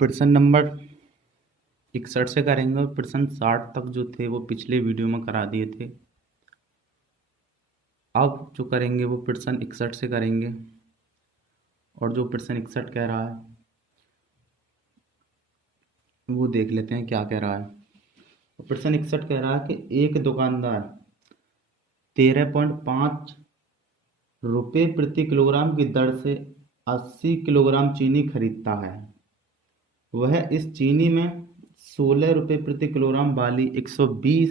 प्रश्न नंबर 61 से करेंगे और प्रश्न 60 तक जो थे वो पिछले वीडियो में करा दिए थे। अब जो करेंगे वो प्रश्न 61 से करेंगे और जो प्रश्न 61 कह रहा है वो देख लेते हैं क्या कह रहा है। तो प्रश्न 61 कह रहा है कि एक दुकानदार 13.5 रुपये प्रति किलोग्राम की दर से 80 किलोग्राम चीनी खरीदता है। वह इस चीनी में 16 रुपये प्रति किलोग्राम वाली 120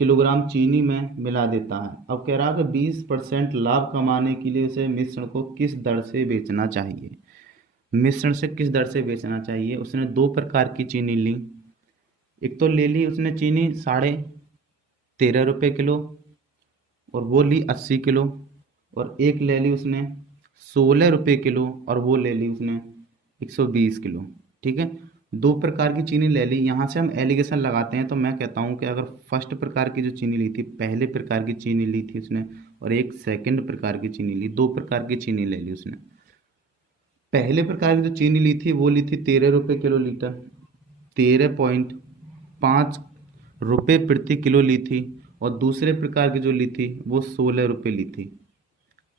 किलोग्राम चीनी में मिला देता है। अब कह रहा है कि 20% लाभ कमाने के लिए उसे मिश्रण को किस दर से बेचना चाहिए। मिश्रण से किस दर से बेचना चाहिए। उसने दो प्रकार की चीनी ली। एक तो ले ली उसने चीनी 13.5 रुपये किलो और वो ली 80 किलो, और एक ले ली उसने 16 रुपये किलो और वो ले ली उसने 120 किलो। ठीक है, दो प्रकार की चीनी ले ली। यहाँ से हम एलिगेशन लगाते हैं तो मैं कहता हूँ कि अगर फर्स्ट प्रकार की जो चीनी ली थी, पहले प्रकार की चीनी ली थी उसने, और एक सेकंड प्रकार की चीनी ली, दो प्रकार की चीनी ले ली उसने। पहले प्रकार की जो चीनी ली थी वो ली थी 13 रुपये किलो लीटर, 13.5 रुपये प्रति किलो ली थी, और दूसरे प्रकार की जो ली थी वो 16 रुपये ली थी।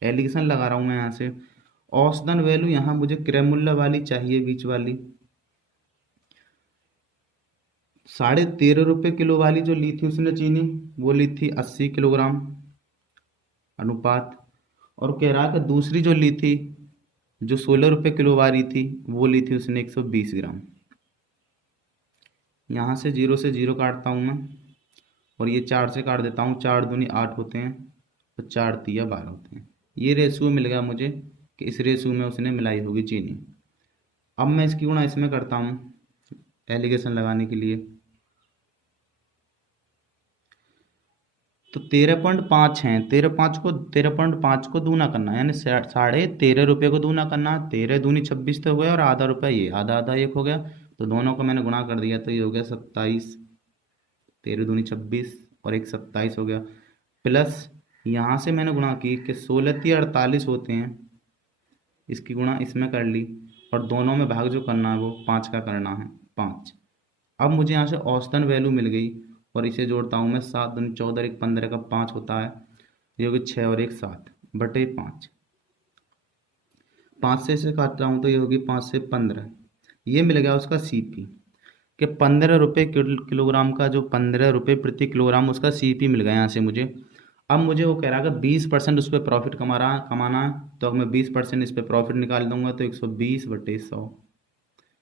एलिगेशन लगा रहा हूँ मैं यहाँ से। औसतन वैल्यू यहाँ मुझे क्रय मूल्य वाली चाहिए, बीच वाली। 13.5 रुपये किलो वाली जो ली थी उसने चीनी, वो ली थी 80 किलोग्राम अनुपात, और कह रहा कि दूसरी जो ली थी जो 16 रुपये किलो वाली थी वो ली थी उसने 120 ग्राम। यहाँ से 0 से 0 काटता हूँ मैं, और ये 4 से काट देता हूँ। 4 दूनी 8 होते हैं और 4 तिया 12 होते हैं। ये रेशुओ मिल गया मुझे कि इस रेशुओ में उसने मिलाई होगी चीनी। अब मैं इसकी गुणा इसमें करता हूँ एलिगेशन लगाने के लिए। तो 13.5 है, 13.5 को दूना करना है, यानी 13.5 रुपये को दूना करना है। 13 दूनी 26 तो हो गया, और आधा रुपया ये आधा आधा एक हो गया, तो दोनों को मैंने गुणा कर दिया तो ये हो गया 27। 13 दूनी 26 और एक 27 हो गया, प्लस यहाँ से मैंने गुणा की कि 16 तिया 48 होते हैं, इसकी गुणा इसमें कर ली, और दोनों में भाग जो करना है वो 5 का करना है, 5। अब मुझे यहाँ से औसतन वैल्यू मिल गई, और इसे जोड़ता हूँ मैं। 7 दूनी 14 एक 15 का 5 होता है, ये होगी 6 और एक 7 बटे 5। 5 से इसे काटता हूँ तो ये होगी 5 से 15। ये मिल गया उसका सीपी कि 15 रुपये किलोग्राम का, जो 15 रुपये प्रति किलोग्राम उसका सीपी मिल गया यहाँ से मुझे। अब मुझे वो कह रहा है कि 20% उस पर प्रॉफिट कमाना है, तो अब मैं 20% इस पर प्रॉफिट निकाल दूंगा, तो 120 बटे 100।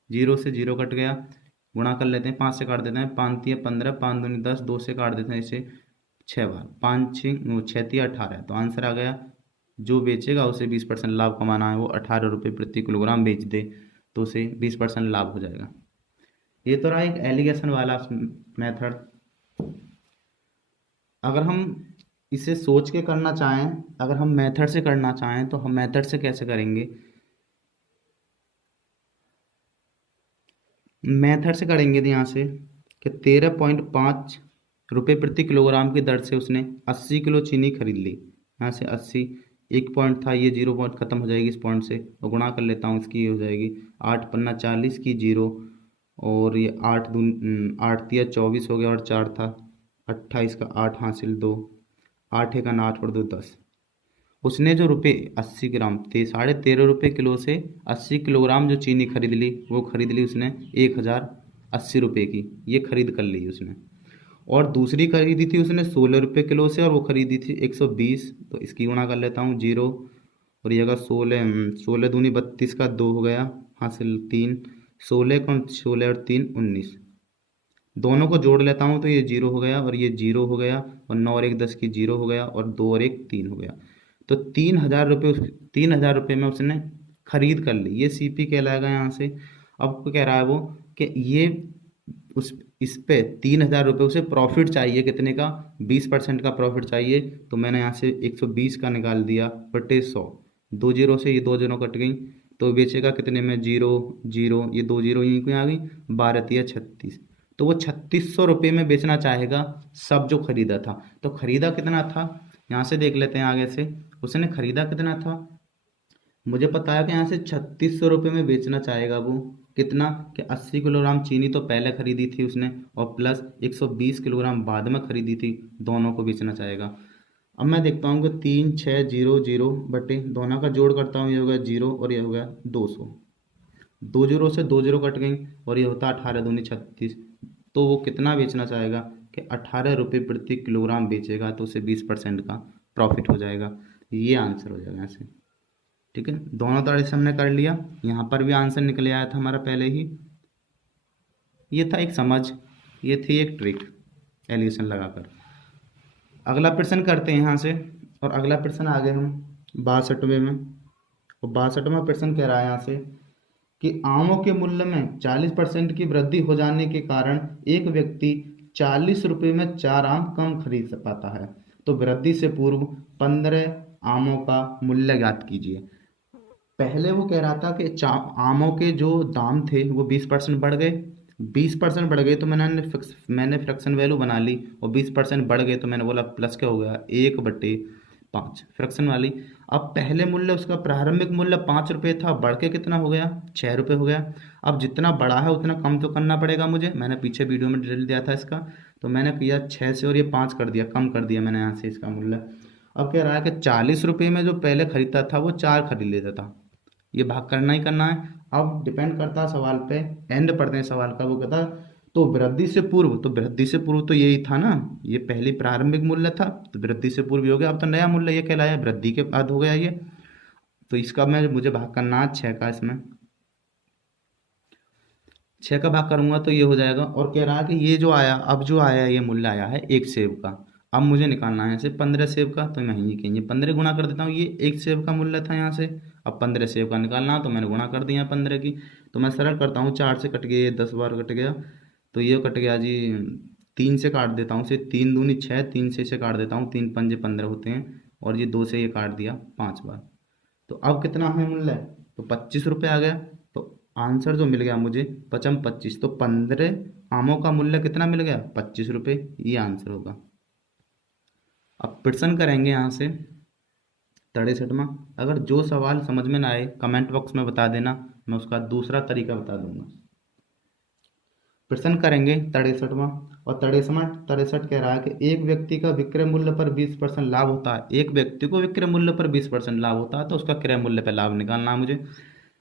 0 से 0 कट गया, गुणा कर लेते हैं, 5 से काट देते हैं, 5 तिया 15, 5 दूनी 10, 2 से काट देते हैं इसे 6 बार, 5 6 तिया 18। तो आंसर आ गया, जो बेचेगा उसे 20% लाभ कमाना है, वो 18 रुपये प्रति किलोग्राम बेच दे तो उसे 20% लाभ हो जाएगा। ये तो रहा एक एलिगेशन वाला मेथड। अगर हम इसे सोच के करना चाहें, अगर हम मेथड से करना चाहें तो हम मेथड से कैसे करेंगे। मेथड से करेंगे तो यहाँ से कि 13.5 रुपये प्रति किलोग्राम की दर से उसने 80 किलो चीनी खरीद ली। यहाँ से 80, एक पॉइंट था, ये 0 पॉइंट खत्म हो जाएगी इस पॉइंट से, तो गुणा कर लेता हूँ, इसकी हो जाएगी 8 पन्ना 40 की 0, और ये 8 तिया 24 हो गया, और 4 था 28 का 8 हासिल 2, 8 एक 8 और 2 10। उसने जो रुपये 80 ग्राम थे, 13.5 रुपये किलो से 80 किलोग्राम जो चीनी खरीद ली, वो खरीद ली उसने 1080 रुपये की, ये खरीद कर ली उसने। और दूसरी खरीदी थी उसने 16 रुपये किलो से, और वो खरीदी थी 120। तो इसकी गुणा कर लेता हूँ 0, और ये होगा 16 दूनी 32 का 2 हो गया, हासिल 3, 16 और 3 19। दोनों को जोड़ लेता हूँ तो ये 0 हो गया, और ये 0 हो गया, और 9 और 1 10 की 0 हो गया, और 2 और 1 3 हो गया। तो 3,000 रुपये में उसने खरीद कर ली, ये सीपी कहलाएगा यहाँ से। अब कह रहा है वो कि ये इस पे 3,000 रुपये उसे प्रॉफिट चाहिए, कितने का, 20% का प्रॉफिट चाहिए। तो मैंने यहाँ से 120 का निकाल दिया बटे 100, 2 जीरो से ये 2 जीरो कट गई, तो बेचेगा कितने में, 0 0, ये 2 जीरो यहीं को आ गई, 12 तिया 36। तो वो 3600 रुपये में बेचना चाहेगा सब जो खरीदा था। तो खरीदा कितना था, यहाँ से देख लेते हैं आगे से। उसने खरीदा कितना था, मुझे पता है कि यहाँ से 3600 रुपये में बेचना चाहेगा वो। कितना कि 80 किलोग्राम चीनी तो पहले खरीदी थी उसने और प्लस 120 किलोग्राम बाद में खरीदी थी, दोनों को बेचना चाहेगा। अब मैं देखता हूँ कि 3600 बटे दोनों का जोड़ करता हूँ, ये हो गया 0 और ये हो गया 200। 2 जीरो से 2 जीरो कट गई और ये होता 18×2 = 36। तो वो कितना बेचना चाहेगा कि 18 रुपये प्रति किलोग्राम बेचेगा, तो उसे 20% का प्रॉफिट हो जाएगा। ये आंसर हो जाएगा ऐसे। ठीक है, दोनों तरह से हमने कर लिया। यहाँ पर भी आंसर निकल आया था हमारा पहले ही। ये था एक समझ, ये थी एक ट्रिक एलिगेशन लगाकर। अगला प्रश्न करते हैं यहाँ से, और अगला प्रश्न आ गए हम 62वें में। और 62वां प्रश्न कह रहा है यहाँ से कि आमों के मूल्य में 40% की वृद्धि हो जाने के कारण एक व्यक्ति 40 रुपये में 4 आम कम खरीद पाता है। तो वृद्धि से पूर्व 15 आमों का मूल्य ज्ञात कीजिए। पहले वो कह रहा था कि आमों के जो दाम थे वो 20% बढ़ गए। 20% बढ़ गए तो मैंने फ्रैक्शन वैल्यू बना ली, और 20% बढ़ गए तो मैंने बोला प्लस क्या हो गया, 1/5 फ्रैक्शन वाली। अब पहले मूल्य उसका प्रारंभिक मूल्य 5 रुपये था, बढ़ के कितना हो गया, 6 रुपये हो गया। अब जितना बढ़ा है उतना कम तो करना पड़ेगा मुझे, मैंने पीछे वीडियो में डिटेल दिया था इसका। तो मैंने किया 6 से और ये 5 कर दिया, कम कर दिया मैंने यहाँ से इसका मूल्य। अब कह रहा है कि 40 रुपये में जो पहले खरीदता था वो 4 खरीद लेता था। ये भाग करना ही करना है। अब डिपेंड करता है सवाल पे, एंड पढ़ते हैं सवाल का। वो कहता तो वृद्धि से पूर्व, तो वृद्धि से पूर्व तो यही था ना, ये पहली प्रारंभिक मूल्य था, तो वृद्धि से पूर्व ही हो गया। अब तो नया मूल्य ये कहलाया, वृद्धि के बाद हो गया ये। तो इसका मुझे भाग करना है 6 का, इसमें 6 का भाग करूंगा तो ये हो जाएगा। और कह रहा है कि ये जो आया, अब जो आया ये मूल्य आया है 1 सेब का। अब मुझे निकालना है ऐसे 15 सेब का, तो मैं यही कहेंगे 15 गुणा कर देता हूँ। ये 1 सेब का मूल्य था यहाँ से, अब 15 सेब का निकालना तो मैंने गुणा कर दिया 15 की। तो मैं सरल करता हूँ, 4 से कट गया, 10 बार कट गया, तो ये कट गया जी। 3 से काट देता हूँ इसे, 3 दूनी 6, 3 से इसे काट देता हूँ, 3 पंजे 15 होते हैं, और ये 2 से ये काट दिया 5 बार। तो अब कितना है मूल्य, तो 25 रुपये आ गया। तो आंसर जो मिल गया मुझे 25, तो 15 आमों का मूल्य कितना मिल गया, 25 रुपये। ये आंसर होगा। अब प्रश्न करेंगे यहाँ से 63वां। अगर जो सवाल समझ में ना आए कमेंट बॉक्स में बता देना, मैं उसका दूसरा तरीका बता दूंगा। प्रश्न करेंगे 63वां, और 63 कह रहा है कि एक व्यक्ति का विक्रय मूल्य पर 20% लाभ होता है। एक व्यक्ति को विक्रय मूल्य पर 20% लाभ होता है, तो उसका क्रय मूल्य पर लाभ निकालना है मुझे।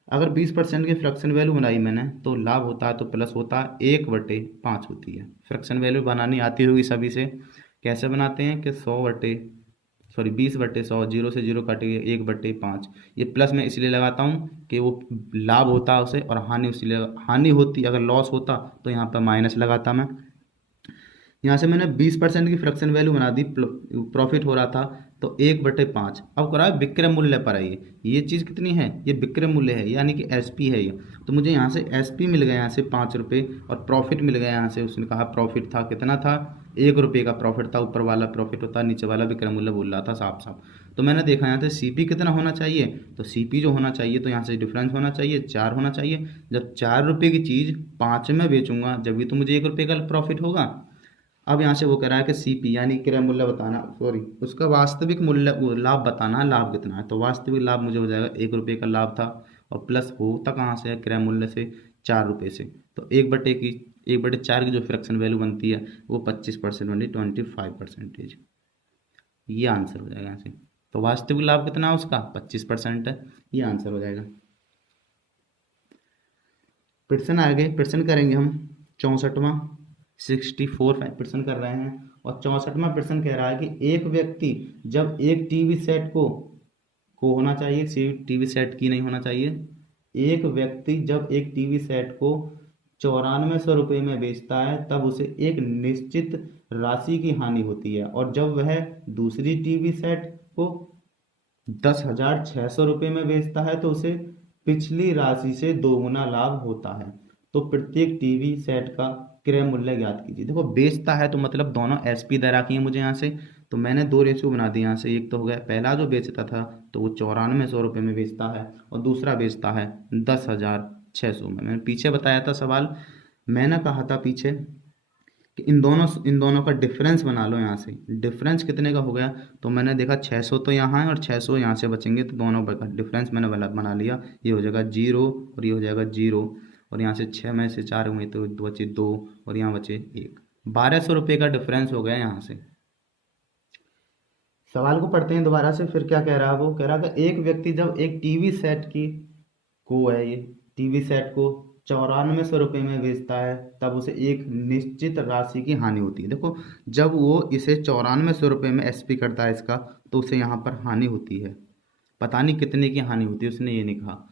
अगर 20% की फ्रैक्शन वैल्यू बनाई मैंने, तो लाभ होता है तो प्लस होता है 1/5 होती है। फ्रैक्शन वैल्यू बनानी आती होगी सभी से। कैसे बनाते हैं कि 20/100, 0 से 0 काटिए 1/5। ये प्लस में इसलिए लगाता हूँ कि वो लाभ होता है उसे, और हानि इसलिए, हानि होती अगर लॉस होता तो यहाँ पर माइनस लगाता मैं। यहाँ से मैंने 20% की फ्रैक्शन वैल्यू बना दी, प्रॉफिट हो रहा था तो 1/5। अब करा विक्रय मूल्य पर है, ये चीज़ कितनी है, ये विक्रय मूल्य है, यानी कि एसपी है ये। तो मुझे यहाँ से एसपी मिल गया यहाँ से 5 रुपये, और प्रॉफिट मिल गया यहाँ से, उसने कहा प्रॉफिट था कितना था, 1 रुपये का प्रॉफिट था। ऊपर वाला प्रॉफिट होता है, नीचे वाला विक्रय मूल्य बोल रहा था साफ साफ। तो मैंने देखा यहाँ से सीपी कितना होना चाहिए, तो सीपी जो होना चाहिए तो यहाँ से डिफरेंस होना चाहिए 4 होना चाहिए। जब 4 रुपये की चीज़ 5 में बेचूंगा जब भी तो मुझे 1 रुपये का प्रॉफिट होगा। अब यहाँ से वो कह रहा है कि सीपी यानी क्रय मूल्य बताना, सॉरी उसका वास्तविक मूल्य लाभ बताना है, लाभ कितना है। तो वास्तविक लाभ मुझे हो जाएगा 1 रुपये का लाभ था, और प्लस होता कहाँ से है, क्रय मूल्य से 4 रुपये से। तो 1/4 की जो फ्रैक्शन वैल्यू बनती है वो 25% बनी, 25%। ये आंसर हो जाएगा यहाँ से। तो वास्तविक लाभ कितना है उसका, 25% है। ये आंसर हो जाएगा। प्रश्न आगे प्रश्न करेंगे हम 64वां। 64 प्रश्न कर रहे हैं, और 64वां प्रश्न कह रहा है कि एक व्यक्ति जब एक टीवी सेट को होना चाहिए, सिर्फ टीवी सेट की नहीं होना चाहिए। एक व्यक्ति जब एक टीवी सेट को 9400 रुपये में बेचता है तब उसे एक निश्चित राशि की हानि होती है, और जब वह दूसरी टीवी सेट को 10,600 रुपये में बेचता है तो उसे पिछली राशि से 2 गुना लाभ होता है। तो प्रत्येक टीवी सेट का क्रय मूल्य ज्ञात कीजिए। देखो बेचता है तो मतलब दोनों एसपी दे रखी है मुझे यहाँ से, तो मैंने 2 रेशियो बना दिए यहाँ से। एक तो हो गया पहला जो बेचता था तो वो 9400 रुपये में बेचता है, और दूसरा बेचता है 10,600 में। मैंने पीछे बताया था सवाल, मैंने कहा था पीछे कि इन दोनों का डिफरेंस बना लो। यहाँ से डिफरेंस कितने का हो गया, तो मैंने देखा 600 तो यहाँ है और 600 यहाँ से बचेंगे, तो दोनों का डिफरेंस मैंने बना लिया। ये हो जाएगा 0 और ये हो जाएगा 0, और यहाँ से 6 में से 4 हुए तो बचे 2 और यहाँ बचे 1। 1200 रुपये का डिफरेंस हो गया यहाँ से। सवाल को पढ़ते हैं दोबारा से, फिर क्या कह रहा है वो, कह रहा है कि एक व्यक्ति जब एक टीवी सेट की को है ये टीवी सेट को 9400 रुपये में बेचता है, तब उसे एक निश्चित राशि की हानि होती है। देखो, जब वो इसे 9400 रुपये में एसपी करता है इसका, तो उसे यहाँ पर हानि होती है। पता नहीं कितने की हानि होती है, उसने ये नहीं कहा।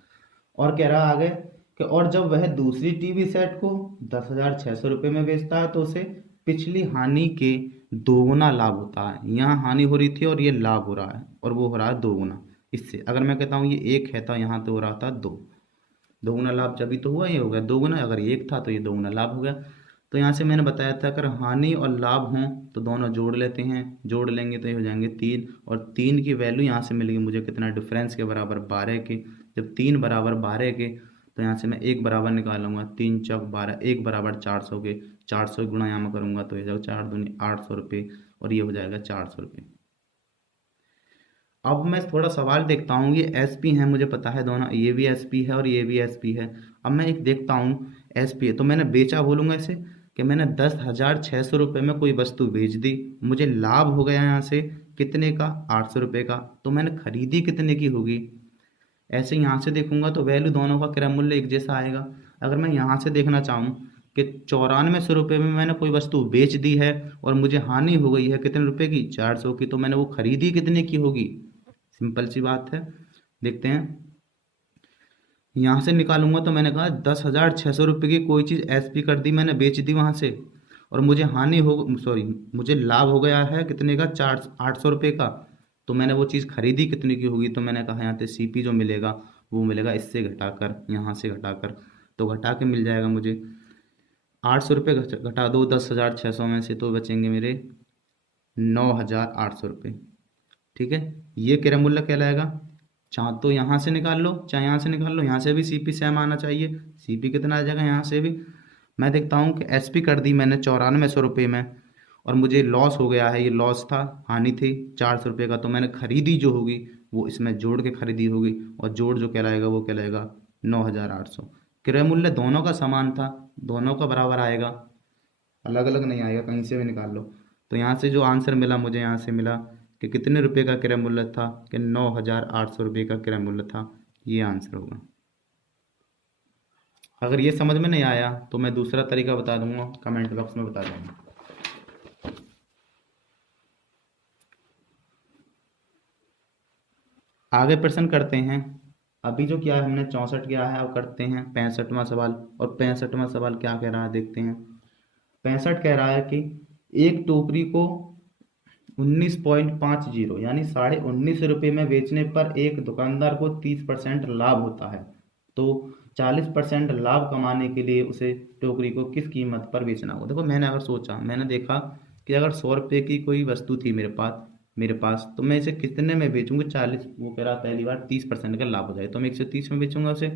और कह रहा आगे कि और जब वह दूसरी टीवी सेट को 10,600 रुपये में बेचता है, तो उसे पिछली हानि के दोगुना लाभ होता है। यहाँ हानि हो रही थी और ये लाभ हो रहा है, और वो हो रहा है दोगुना। इससे अगर मैं कहता हूँ ये 1 है, तो यहाँ तो हो रहा था 2, दोगुना लाभ जब भी तो हुआ, ये हो गया दोगुना। अगर 1 था तो ये दोगुना लाभ हो गया। तो यहाँ से मैंने बताया था, अगर हानि और लाभ हों तो दोनों जोड़ लेते हैं, जोड़ लेंगे तो ये हो जाएंगे 3, और 3 की वैल्यू यहाँ से मिलेगी मुझे कितना, डिफरेंस के बराबर 12 के। जब 3 बराबर 12 के, तो यहाँ से मैं 1 बराबर निकालूंगा, 3 चौक 12, 1 बराबर 400 के, 400 गुणा यहाँ में करूँगा तो ये जाएगा 4 दूनी 800 रुपये, और ये हो जाएगा 400 रुपये। अब मैं थोड़ा सवाल देखता हूँ, ये एसपी है मुझे पता है दोनों, ये भी एसपी है और ये भी एसपी है। अब मैं एक देखता हूँ एसपी है, तो मैंने बेचा बोलूँगा इसे कि मैंने 10,600 रुपये में कोई वस्तु बेच दी, मुझे लाभ हो गया यहाँ से कितने का, 800 रुपये का। तो मैंने खरीदी कितने की होगी। ऐसे यहाँ से देखूंगा तो वैल्यू दोनों का क्रय मूल्य एक जैसा आएगा। अगर मैं यहाँ से देखना चाहूँ कि 9400 रुपये में मैंने कोई वस्तु बेच दी है और मुझे हानि हो गई है कितने रुपए की, 400 की, तो मैंने वो खरीदी कितने की होगी। सिंपल सी बात है, देखते हैं। यहाँ से निकालूंगा तो मैंने कहा 10,600 रुपये की कोई चीज़ एसपी कर दी, मैंने बेच दी वहाँ से, और मुझे हानि हो सॉरी मुझे लाभ हो गया है कितने का, 800 रुपये का। तो मैंने वो चीज़ खरीदी कितने की होगी, तो मैंने कहा यहाँ से सीपी जो मिलेगा वो मिलेगा इससे घटाकर, यहाँ से घटाकर, तो घटा के मिल जाएगा मुझे 800 रुपये। घटा दो 10,600 में से, तो बचेंगे मेरे 9,800 रुपये। ठीक है, ये क्रय मूल्य कहलाएगा। चाहे तो यहाँ से निकाल लो, चाहे यहाँ से निकाल लो, यहाँ से भी सीपी सेम आना चाहिए। सीपी कितना आ जाएगा यहाँ से भी। मैं देखता हूँ कि एसपी कर दी मैंने 9400 रुपये में, और मुझे लॉस हो गया है, ये लॉस था, हानि थी 400 रुपये का। तो मैंने खरीदी जो होगी वो इसमें जोड़ के खरीदी होगी, और जोड़ जो कहलाएगा वो कहलाएगा 9,800। क्रय मूल्य दोनों का समान था, दोनों का बराबर आएगा, अलग अलग नहीं आएगा, कहीं से भी निकाल लो। तो यहाँ से जो आंसर मिला मुझे, यहाँ से मिला कि कितने रुपए का क्रय मूल्य था, कि 9,800 रुपये का क्रय मूल्य था। ये आंसर होगा। अगर ये समझ में नहीं आया तो मैं दूसरा तरीका बता दूंगा, कमेंट बॉक्स में बता दूंगा। आगे प्रश्न करते हैं। अभी जो किया है हमने 64 किया है, अब करते हैं 65वां सवाल। और 65वां सवाल क्या कह रहा है देखते हैं। 65 कह रहा है कि एक टोकरी को 19.50 यानी 19.5 रुपये में बेचने पर एक दुकानदार को 30% लाभ होता है, तो 40% लाभ कमाने के लिए उसे टोकरी को किस कीमत पर बेचना होगा। देखो, मैंने अगर सोचा, मैंने देखा कि अगर 100 रुपये की कोई वस्तु थी मेरे पास, तो मैं इसे कितने में बेचूंगा, 40, वो कह रहा पहली बार 30% का लाभ हो जाए, तो मैं 130 में बेचूंगा उसे,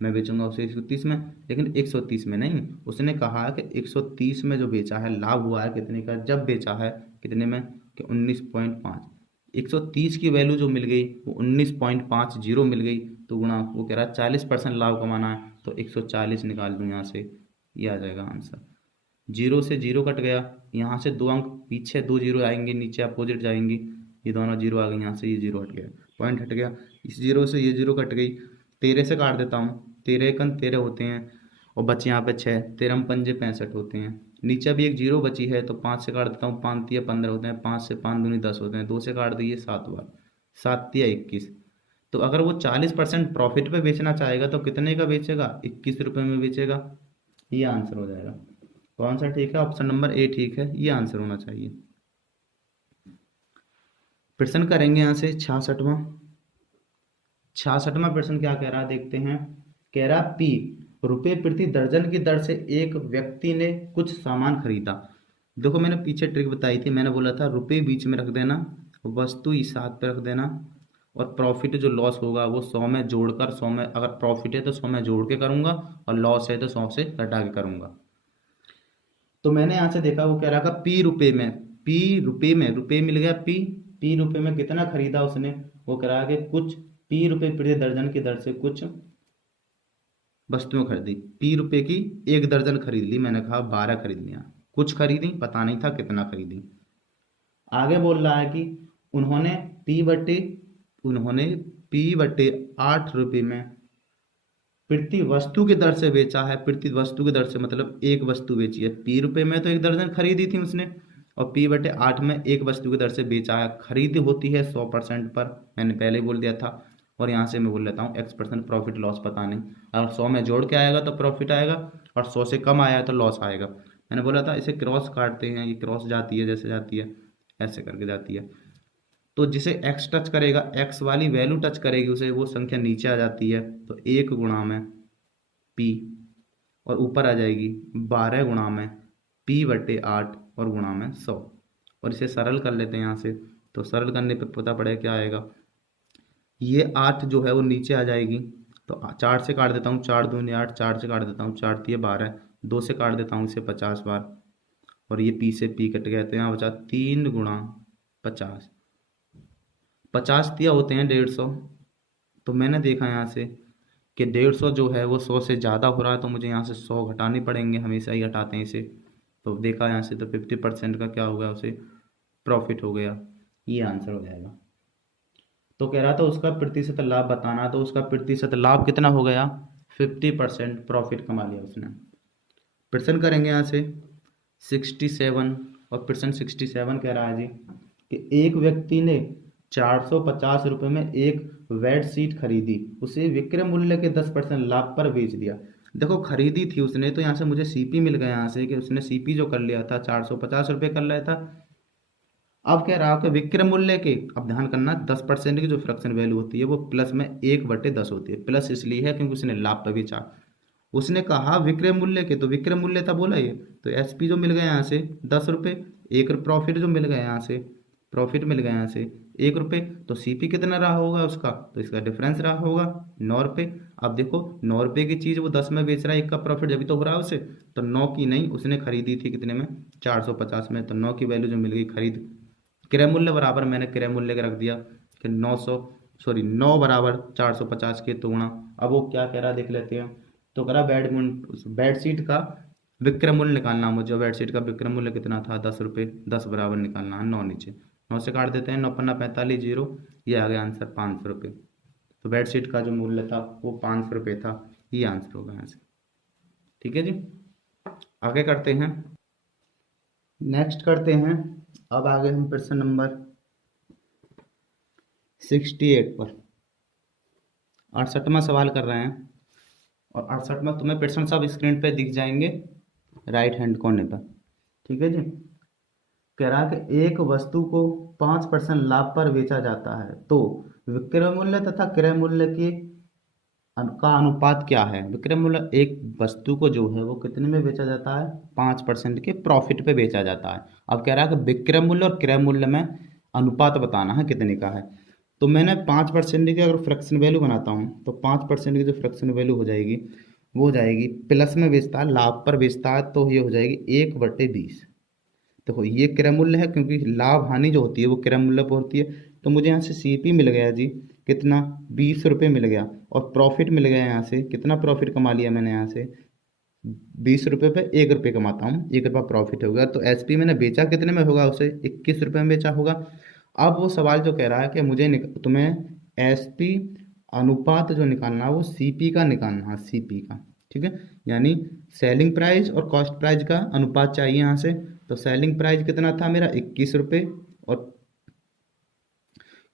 मैं बेचूंगा उसे 130 में। लेकिन 130 में नहीं, उसने कहा कि 130 में जो बेचा है, लाभ हुआ है कितने का, जब बेचा है कितने में, कि 19.5। 130 की वैल्यू जो मिल गई वो 19.50 मिल गई, तो गुणा, वो कह रहा है 40% लाभ कमाना है, तो 140 निकाल दूँ यहाँ से, ये आ जाएगा आंसर। 0 से 0 कट गया, यहाँ से 2 अंक पीछे 2 जीरो आएंगे, नीचे अपोजिट जाएंगी, ये दोनों जीरो आ गए, यहाँ से ये जीरो हट गया, पॉइंट हट गया। इस जीरो से ये जीरो कट गई, 13 से काट देता हूँ, 13 एकन 13 होते हैं, और बचे यहाँ पे 6, 13 पंजे 65 होते हैं। नीचे भी एक जीरो बची है, तो 5 से काट देता हूँ, 5 तिया 15 होते हैं, 5 से 5 दूनी 10 होते हैं, 2 से काट दिए 7 बार, 7 तिया 21। तो अगर वो 40% प्रॉफिट पे बेचना चाहेगा तो कितने का बेचेगा, 21 रुपये में बेचेगा। ये आंसर हो जाएगा। कौन सा ठीक है, ऑप्शन नंबर ए ठीक है, ये आंसर होना चाहिए। प्रश्न करेंगे यहाँ से 66वां। 66वां प्रश्न क्या कह रहा है देखते हैं। कह रहा पी रुपये प्रति दर्जन की दर से एक व्यक्ति ने कुछ सामान खरीदा। देखो, मैंने पीछे ट्रिक बताई थी, मैंने बोला था रुपये बीच में रख देना, वस्तु इस हाथ पे रख देना, और प्रॉफिट जो लॉस होगा वो 100 में जोड़कर, 100 में अगर प्रॉफिट है तो 100 में जोड़ के करूंगा, और लॉस है तो 100 से घटा के करूंगा। तो मैंने यहाँ से देखा वो कह रहा था पी रुपए में, रुपए मिल गया, पी रुपए में कितना खरीदा उसने, वो कह रहा है कि कुछ पी रुपए प्रति दर्जन की दर से कुछ वस्तुएं खरीदी। पी रुपए की 1 दर्जन खरीद ली, मैंने कहा 12 खरीद लिया। कुछ खरीदी, पता नहीं था कितना खरीदी। आगे बोल रहा है कि उन्होंने पी बटे उन्होंने पी बटे 8 रुपये में प्रति वस्तु की दर से बेचा है। प्रति वस्तु की दर से मतलब एक वस्तु बेची है। पी रुपये में तो 1 दर्जन खरीदी थी उसने, और पी बटे 8 में एक वस्तु की दर से बेचा है। खरीदी होती है 100% पर, मैंने पहले ही बोल दिया था। और यहाँ से मैं बोल लेता हूँ X% प्रॉफिट लॉस पता नहीं, अगर 100 में जोड़ के आएगा तो प्रॉफिट आएगा, और 100 से कम आया तो लॉस आएगा। मैंने बोला था इसे क्रॉस काटते हैं, ये क्रॉस जाती है, जैसे जाती है ऐसे करके जाती है। तो जिसे x टच करेगा, x वाली वैल्यू टच करेगी उसे, वो संख्या नीचे आ जाती है। तो 1 गुणा में p, और ऊपर आ जाएगी 12 गुणा में p बटे 8 और गुणा में 100। और इसे सरल कर लेते हैं यहाँ से, तो सरल करने पे पता पड़ेगा क्या आएगा। ये 8 जो है वो नीचे आ जाएगी, तो 4 से काट देता हूँ, 4 दूनी 8, 4 से काट देता हूँ, 4 तिये 12, 2 से काट देता हूँ इसे 50 बार, और ये p से p कट गया, तो यहाँ बचा 3 गुणा 50। 50 तिया होते हैं 150। तो मैंने देखा यहाँ से कि 150 जो है वो 100 से ज़्यादा हो रहा है, तो मुझे यहाँ से 100 घटाने पड़ेंगे, हमेशा ही घटाते हैं इसे। तो देखा यहाँ से, तो 50% का क्या हो गया, उसे प्रॉफिट हो गया। ये आंसर हो जाएगा। तो कह रहा था उसका प्रतिशत लाभ बताना, तो उसका प्रतिशत लाभ कितना हो गया, 50% प्रॉफिट कमा लिया उसने। प्रश्न करेंगे यहाँ से 67, और प्रश्न 67 कह रहा है जी कि एक व्यक्ति ने 450 रुपये में एक बेडशीट खरीदी, उसे विक्रय मूल्य के 10% लाभ पर बेच दिया। देखो खरीदी थी उसने, तो यहाँ से मुझे सीपी मिल गया यहाँ से कि उसने सीपी जो कर लिया था 450 रुपये कर लिया था। अब कह रहा है कि विक्रय मूल्य के, अब ध्यान करना 10% की जो फ्रैक्शन वैल्यू होती है वो प्लस में 1/10 होती है। प्लस इसलिए है क्योंकि उसने लाभ पर बेचा। उसने कहा विक्रय मूल्य के, तो विक्रय मूल्य था बोला ये, तो एसपी जो मिल गया यहाँ से 10 रुपये, एक प्रॉफिट जो मिल गया यहाँ से, प्रॉफिट मिल गया यहाँ से 1 रुपये, तो सीपी कितना रहा होगा उसका, तो इसका डिफरेंस रहा होगा 9 रुपये। अब देखो 9 रुपये की चीज़ वो 10 में बेच रहा है, एक का प्रॉफिट जब भी तो हो रहा है उसे, तो 9 की नहीं, उसने खरीदी थी कितने में, 450 में, तो 9 की वैल्यू जो मिल गई खरीद। क्रय मूल्य बराबर मैंने क्रय मूल्य का रख दिया कि 9 बराबर 450 के, तो गुणा। अब वो क्या कह रहा है देख लेते हैं। तो कह रहा बेडशीट का विक्रय मूल्य निकालना मुझे। बेडशीट का विक्रय मूल्य कितना था, 10 रुपये, 10 बराबर निकालना है 9 नीचे, 9 से काट देते हैं, 9 पन्ना 45, 0, ये आ गया आंसर 500 रुपये। तो बेडशीट का जो मूल्य था वो 500 रुपये था, ये आंसर होगा यहाँ से। ठीक है जी, आगे करते हैं, नेक्स्ट करते हैं। अब आगे हम प्रश्न नंबर 68 पर 68वां सवाल कर रहे हैं, और 68वां तुम्हें प्रश्न सब स्क्रीन पे दिख जाएंगे राइट हैंड कोने पर। ठीक है जी, कह रहा कि एक वस्तु को 5% लाभ पर बेचा जाता है, तो विक्रय मूल्य तथा क्रय मूल्य के का अनुपात क्या है। विक्रय मूल्य, एक वस्तु को जो है वो कितने में बेचा जाता है, 5% के प्रॉफिट पे बेचा जाता है। अब कह रहा है कि विक्रय मूल्य और क्रय मूल्य में अनुपात बताना है कितने का है। तो मैंने 5% की अगर फ्रैक्शन वैल्यू बनाता हूँ, तो 5% की जो फ्रैक्शन वैल्यू हो जाएगी वो हो जाएगी, प्लस में बेचता है, लाभ पर बेचता है, तो ये हो जाएगी 1/20। देखो ये क्रय मूल्य है, क्योंकि लाभ हानि जो होती है वो क्रय मूल्य पर होती है। तो मुझे यहाँ से सीपी मिल गया जी कितना, 20 रुपये मिल गया, और प्रॉफिट मिल गया यहाँ से, कितना प्रॉफिट कमा लिया मैंने यहाँ से, 20 रुपये पे 1 रुपये कमाता हूँ, 1 रुपया प्रॉफिट होगा। तो एसपी मैंने बेचा कितने में होगा, उसे 21 रुपये में बेचा होगा। अब वो सवाल जो कह रहा है कि मुझे तुम्हें एसपी अनुपात जो निकालना है वो सीपी का निकालना है, सीपी का। ठीक है, यानी सेलिंग प्राइस और कॉस्ट प्राइस का अनुपात चाहिए यहाँ से। तो सेलिंग प्राइस कितना था मेरा, 21 रुपये, और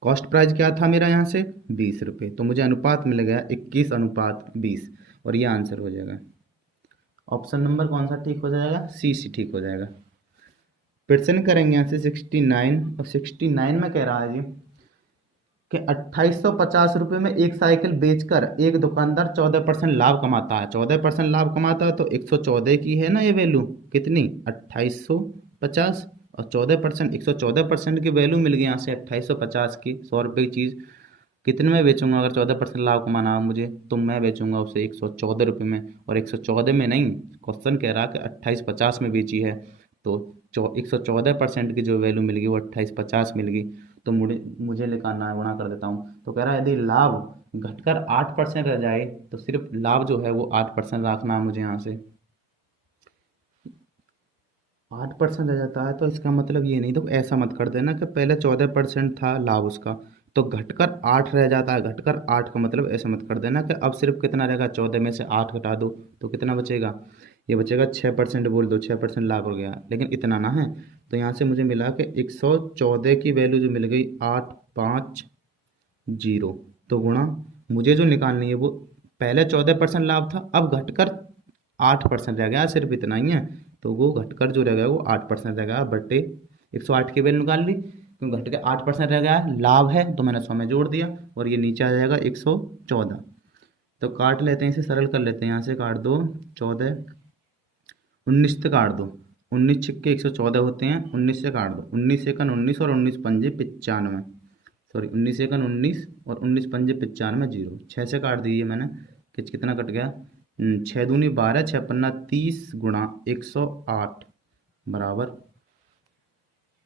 कॉस्ट प्राइस क्या था मेरा यहाँ से, 20 रुपये। तो मुझे अनुपात मिल गया 21:20, और ये आंसर हो जाएगा। ऑप्शन नंबर कौन सा ठीक हो जाएगा, सी ठीक हो जाएगा। प्रश्न करेंगे यहाँ से 69, और 69 में कह रहा है जी कि 2850 रुपये में एक साइकिल बेचकर एक दुकानदार 14% लाभ कमाता है। 14% लाभ कमाता है, तो 114 की है ना ये वैल्यू, कितनी, 2850, और 14%, 114% की वैल्यू मिल गई यहाँ से 2850 की, 100 रुपये की चीज़। कितने में बेचूंगा? अगर 14% लाभ कमाना है मुझे तो मैं बेचूंगा उसे 114 रुपये में। और 114 में नहीं, क्वेश्चन कह रहा है कि 2850 में बेची है, तो 114% की जो वैल्यू मिल गई वो 2850 मिल गई। तो मुझे मुझे निकालना है, गुणा कर देता हूँ। तो कह रहा है यदि लाभ घटकर 8% रह जाए तो सिर्फ लाभ जो है वो 8% रखना है मुझे यहाँ से। 8% रह जाता है तो इसका मतलब ये नहीं, तो ऐसा मत कर देना कि पहले 14% था लाभ उसका तो घटकर 8 रह जाता है। घटकर 8 का मतलब ऐसा मत कर देना कि अब सिर्फ कितना रहेगा, 14 में से 8 घटा दो तो कितना बचेगा, ये बचेगा 6%। बोल दो 6% लाभ हो गया, लेकिन इतना ना है। तो यहाँ से मुझे मिला कि 114 की वैल्यू जो मिल गई 850, तो गुणा मुझे जो निकालनी है वो पहले 14% लाभ था, अब घटकर 8% रह गया, सिर्फ इतना ही है। तो वो घटकर जो रह गया वो 8% रह गया, बट्टे 108 की वैल्यू निकाल ली, क्योंकि घट के 8% रह गया है, लाभ है तो मैंने 100 में जोड़ दिया और ये नीचे आ जाएगा 114। तो काट लेते हैं, इसे सरल कर लेते हैं। यहाँ से काट दो 14, 19 से काट दो, 19 छिक्के 114 होते हैं, 19 से काट दो, 19 एकन 19 और 19 पंजे 95, सॉरी 19 एकन 19 और 19 पंजे 95, जीरो। 6 से काट दीजिए मैंने, कितना कट गया, 6 दूनी 12, 6 पन्ना 30 गुणा 108 बराबर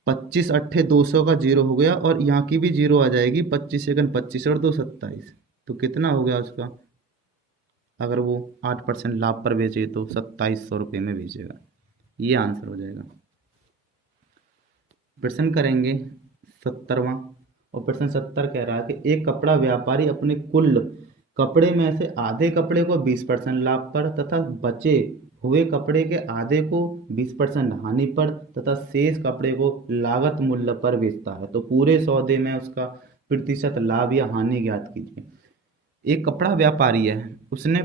25 अट्ठे 200 का जीरो हो गया, और यहाँ की भी जीरो आ जाएगी, 25 सेकंड 25 और 2 27, तो कितना हो गया उसका, अगर वो 8% लाभ पर बेचे तो 2700 रुपये में बेचेगा। ये आंसर हो जाएगा। प्रश्न करेंगे 70वां, और प्रश्न 70 कह रहा है कि एक कपड़ा व्यापारी अपने कुल कपड़े में से आधे कपड़े को 20% लाभ पर तथा बचे हुए कपड़े के आधे को 20% हानि पर तथा शेष कपड़े को लागत मूल्य पर बेचता है, तो पूरे सौदे में उसका प्रतिशत लाभ या हानि ज्ञात कीजिए। एक कपड़ा व्यापारी है, उसने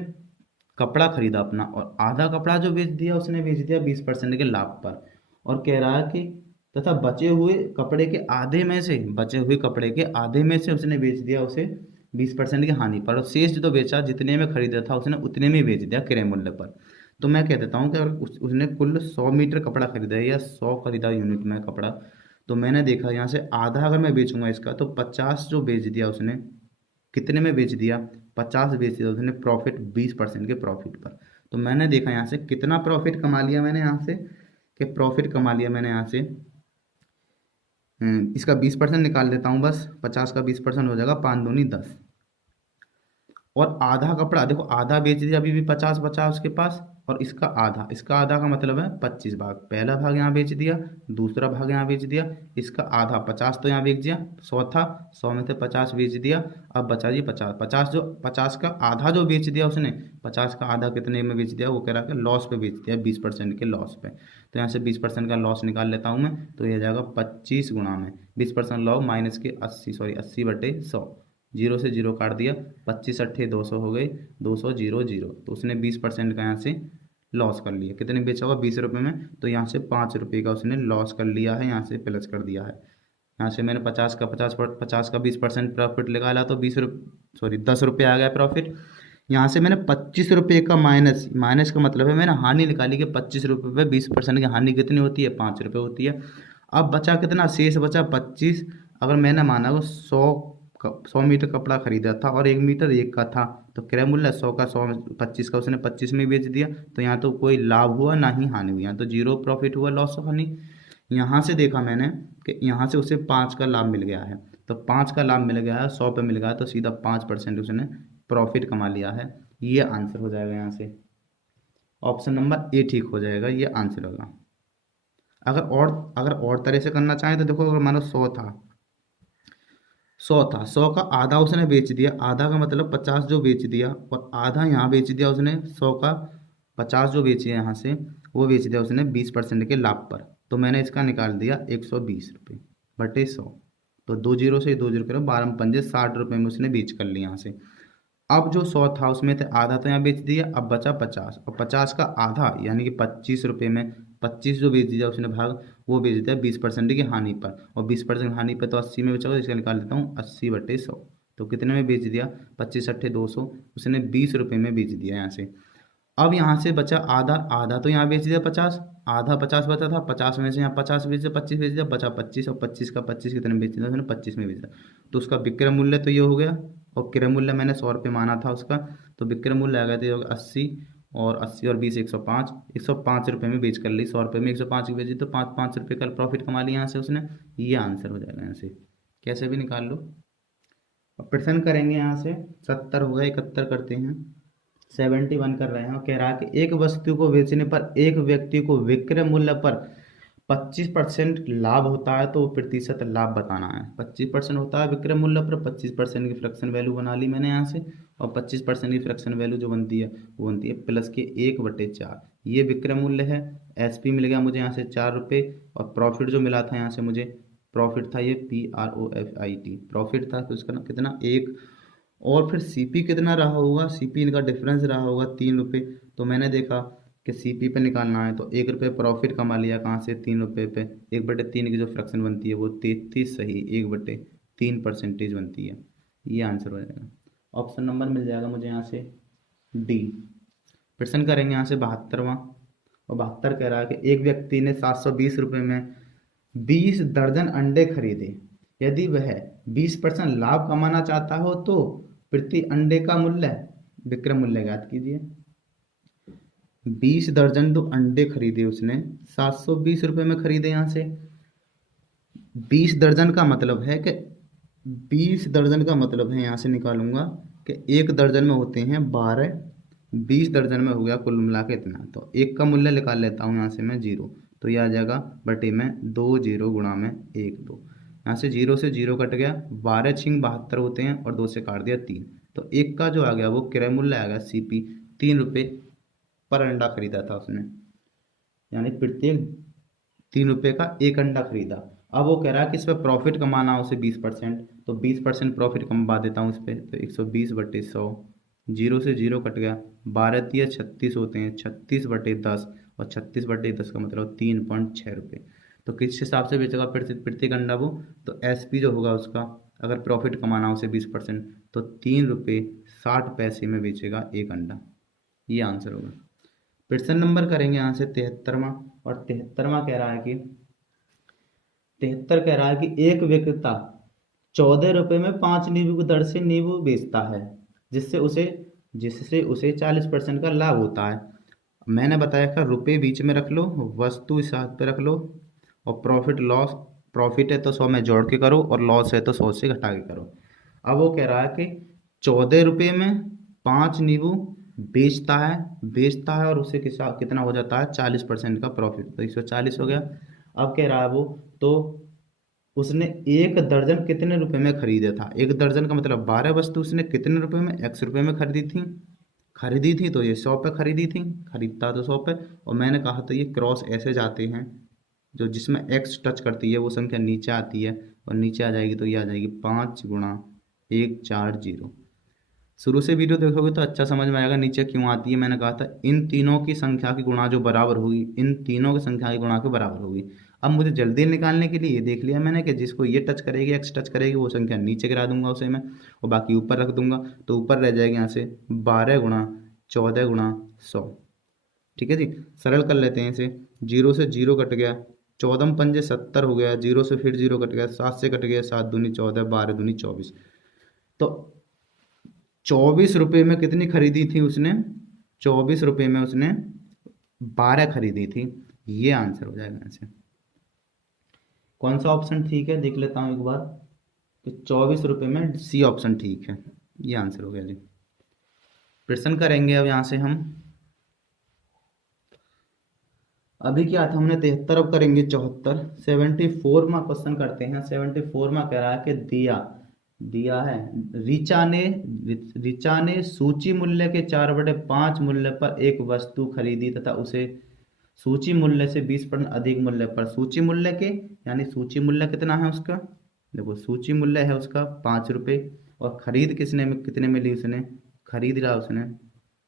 कपड़ा खरीदा अपना और आधा कपड़ा जो बेच दिया उसने बेच दिया 20% के लाभ पर, और कह रहा है कि तथा बचे हुए कपड़े के आधे में से, बचे हुए कपड़े के आधे में से उसने बेच दिया उसे 20% की हानि पर, और शेष जो बेचा जितने में खरीदा था उसने उतने में बेच दिया क्रय मूल्य पर। तो मैं कह देता हूँ कि अगर उसने कुल 100 मीटर कपड़ा खरीदा है या 100 खरीदा यूनिट में कपड़ा, तो मैंने देखा यहाँ से आधा अगर मैं बेचूंगा इसका, तो 50 जो बेच दिया उसने, कितने में बेच दिया, 50 बेच दिया उसने, प्रॉफिट 20% के प्रॉफिट पर। तो मैंने देखा यहाँ से कितना प्रॉफिट कमा लिया मैंने यहाँ से, कि प्रॉफिट कमा लिया मैंने यहाँ से, इसका 20% निकाल देता हूँ बस, 50 का 20% हो जाएगा 5 दूनी 10, और आधा कपड़ा देखो आधा बेच दिया, अभी भी 50 बचा उसके पास, और इसका आधा का मतलब है 25 भाग, पहला भाग यहाँ बेच दिया, दूसरा भाग यहाँ बेच दिया, इसका आधा 50 तो यहाँ बेच दिया, 100 था, 100 में से 50 बेच दिया, अब बचा जी 50, 50 का आधा जो बेच दिया उसने, 50 का आधा कितने में बेच दिया, वो कह रहा है कि लॉस पे बेच दिया, 20% के लॉस पे। तो यहाँ से 20% का लॉस निकाल लेता हूँ मैं, तो ये जाएगा 25 गुणा में 20% लॉस माइनस के 80/100, जीरो से जीरो काट दिया, 25 अट्ठे 200 हो गए, 200 जीरो जीरो, तो उसने 20% का यहाँ से लॉस कर लिया। कितने बेचा होगा, 20 रुपये में, तो यहाँ से 5 रुपये का उसने लॉस कर लिया है, यहाँ से प्लस कर दिया है। यहाँ से मैंने 50 का 20% प्रॉफिट निकाला तो 10 रुपये आ गया प्रॉफिट। यहाँ से मैंने 25 रुपये का माइनस का मतलब है मैंने हानि निकाली कि 25 रुपये पे 20% की हानि कितनी होती है, 5 रुपये होती है। अब बचा कितना, शेष बचा 25। अगर मैंने माना वो 100 मीटर कपड़ा खरीदा था और 1 मीटर एक का था, तो क्रय मूल्य 100 का 100 25 का उसने 25 में बेच दिया, तो यहाँ तो कोई लाभ हुआ ना ही हानि हुई, यहाँ तो जीरो प्रॉफिट हुआ, लॉस ऑफ हानि। यहाँ से देखा मैंने कि यहाँ से उसे 5 का लाभ मिल गया है, तो 5 का लाभ मिल गया है, 100 पे मिल गया, तो सीधा 5% उसने प्रॉफिट कमा लिया है। ये आंसर हो जाएगा, यहाँ से ऑप्शन नंबर ए ठीक हो जाएगा, ये आंसर होगा। अगर और तरह से करना चाहें तो देखो, अगर मानो 100 का आधा उसने बेच दिया, आधा का मतलब 50 जो बेच दिया, और आधा यहाँ बेच दिया उसने 100 का 50 जो बेचे यहाँ से वो बेच दिया उसने 20% के लाभ पर, तो मैंने इसका निकाल दिया 120 रुपये बटे 100, तो 2 जीरो से 2 जीरो करो, 12 पंजे 60 रुपये में उसने बेच कर लिया यहाँ से। अब जो 100 था उसमें से आधा तो यहाँ बेच दिया, अब बचा 50, और 50 का आधा यानी कि 25 रुपये में 25 जो बेच दिया उसने भाग, वो बेच दिया 20% की हानि पर, और 20% हानि पर तो 80 में बचा, इसका निकाल देता हूँ 80 बटे 100, तो कितने में बेच दिया, 25 अट्ठे 200, उसने 20 रुपये में बेच दिया यहाँ से। अब यहाँ से बचा आधा तो यहाँ बेच दिया 50, आधा 50 बचा था, 50 में से यहाँ 50 बेच दिया, 25 बेच दिया, बचा 25, और 25 का 25 कितने में बेच दिया उसने, 25 में बेच दिया। तो उसका विक्रय मूल्य तो ये हो गया, और क्रय मूल्य मैंने 100 रुपये माना था उसका, तो विक्रय मूल्य आ गया तो ये होगा 80, और 80 और 20 105, 105 रुपये में बेच कर ली, 100 रुपये में 105 की बेची तो 5 रुपये का प्रॉफिट कमा लिया यहाँ से उसने। ये आंसर हो जाएगा यहाँ से, कैसे भी निकाल लो। अब प्रश्न करेंगे यहाँ से 70 हो गया, 71 करते हैं, 71 कर रहे हैं, और कह रहा है कि एक वस्तु को बेचने पर एक व्यक्ति को विक्रय मूल्य पर 25% लाभ होता है, तो प्रतिशत लाभ बताना है। 25% होता है विक्रय मूल्य पर, 25% की फ्रैक्शन वैल्यू बना ली मैंने यहाँ से, और 25% की फ्रैक्शन वैल्यू जो बनती है वो बनती है प्लस के 1/4। ये विक्रय मूल्य है। एसपी मिल गया मुझे यहाँ से 4 रुपये, और प्रॉफिट जो मिला था यहाँ से मुझे, प्रॉफिट था ये PROFIT प्रॉफिट था, तो इसका कितना 1, और फिर सीपी कितना रहा होगा, सीपी इनका डिफरेंस रहा होगा 3 रुपये। तो मैंने देखा कि सीपी पे निकालना है, तो 1 रुपये प्रॉफिट कमा लिया कहाँ से, 3 रुपये पे। 1/3 की जो फ्रैक्शन बनती है वो 33 सही 1/3% बनती है। ये आंसर हो जाएगा। ऑप्शन नंबर मिल जाएगा मुझे यहाँ से डी। प्रश्न करेंगे यहाँ से 72वां, और 72 कह रहा है कि एक व्यक्ति ने 720 रुपये में 20 दर्जन अंडे खरीदे। यदि वह 20% लाभ कमाना चाहता हो तो प्रति अंडे का मूल्य, विक्रय मूल्य ज्ञात कीजिए। 20 दर्जन तो अंडे खरीदे उसने, 720 रुपये में खरीदे यहाँ से। 20 दर्जन का मतलब है कि 20 दर्जन का मतलब है यहाँ से निकालूंगा कि एक दर्जन में होते हैं 12, 20 दर्जन में हो गया कुल मिला के इतना। तो एक का मूल्य निकाल लेता हूँ यहाँ से मैं 0, तो यह आ जाएगा बटे में 2 0 गुणा में 1 2। यहाँ से 0 से 0 कट गया, 12 छिंग 72 होते हैं, और 2 से काट दिया 3, तो एक का जो आ गया वो क्रय मूल्य आ गया CP 3 रुपये पर अंडा खरीदा था उसने, यानी प्रत्येक 3 रुपये का एक अंडा खरीदा। अब वो कह रहा है कि इस पर प्रॉफिट कमाना है उसे 20%, तो 20% प्रॉफिट कमा देता हूँ इस पर, तो 120/100, 0 से 0 कट गया, 12 तिया 36 होते हैं, 36/10, और 36/10 का मतलब 3.6 रुपये। तो किस हिसाब से बेचेगा प्रत्येक अंडा वो, तो SP जो होगा उसका, अगर प्रॉफिट कमाना उसे 20%, तो 3 रुपये 60 पैसे में बेचेगा एक अंडा। ये आंसर होगा। प्रश्न नंबर करेंगे यहाँ से 73वां, और 73वां कह रहा है कि 73 कह रहा है कि एक विक्रेता 14 रुपये में 5 नींबू की दर से नींबू बेचता है, जिससे उसे 40% का लाभ होता है। मैंने बताया था रुपये बीच में रख लो, वस्तु इस हाथ पे रख लो, और प्रॉफिट है तो 100 में जोड़ के करो, और लॉस है तो 100 से घटा के करो। अब वो कह रहा है कि 14 रुपये में 5 नींबू बेचता है, और उसे कितना हो जाता है 40% का प्रॉफिट, तो 140 हो गया। अब कह रहा है वो, तो उसने एक दर्जन कितने रुपए में खरीदा था, एक दर्जन का मतलब 12 वस्तु उसने कितने रुपए में, x रुपये में खरीदी थी, तो ये 100 पे खरीदी थी, खरीदता तो 100 पे। और मैंने कहा था ये क्रॉस ऐसे जाते हैं, जो जिसमें x टच करती है वो संख्या नीचे आती है, और नीचे आ जाएगी तो ये आ जाएगी 5 गुणा 140। शुरू से वीडियो देखोगे तो अच्छा समझ में आएगा नीचे क्यों आती है। मैंने कहा था इन तीनों की संख्या की गुणा जो बराबर होगी, इन तीनों की संख्या की गुणा के बराबर होगी। अब मुझे जल्दी निकालने के लिए ये देख लिया मैंने कि जिसको ये टच करेगी, x टच करेगी, वो संख्या नीचे गिरा दूंगा उसे मैं, और बाकी ऊपर रख दूंगा, तो ऊपर रह जाएगी यहाँ से 12 गुणा 14 गुणा 100। ठीक है जी, सरल कर लेते हैं इसे। 0 से 0 कट गया, 14 पंजे 70 हो गया, 0 से फिर 0 कट गया, 7 से कट गया, 7 दूनी 14, 12 दूनी 24। तो 24 रुपये में कितनी खरीदी थी उसने, 24 रुपये में उसने 12 खरीदी थी। ये आंसर हो जाएगा ऐसे। कौन सा ऑप्शन ठीक है देख लेता हूँ एक बार, कि 24 रुपये में C ऑप्शन ठीक है। ये आंसर हो गया जी। प्रश्न करेंगे अब यहाँ से हम, अभी क्या था हमने 73, अब करेंगे 74। 74वां क्वेश्चन करते हैं। 74वां कह रहा है कि दिया है रिचा ने सूची मूल्य के 4/5 मूल्य पर एक वस्तु खरीदी तथा उसे सूची मूल्य से 20% अधिक मूल्य पर, सूची मूल्य के, यानी सूची मूल्य कितना है उसका, देखो सूची मूल्य है उसका 5 रुपये, और खरीद कितने में ली उसने, खरीद रहा उसने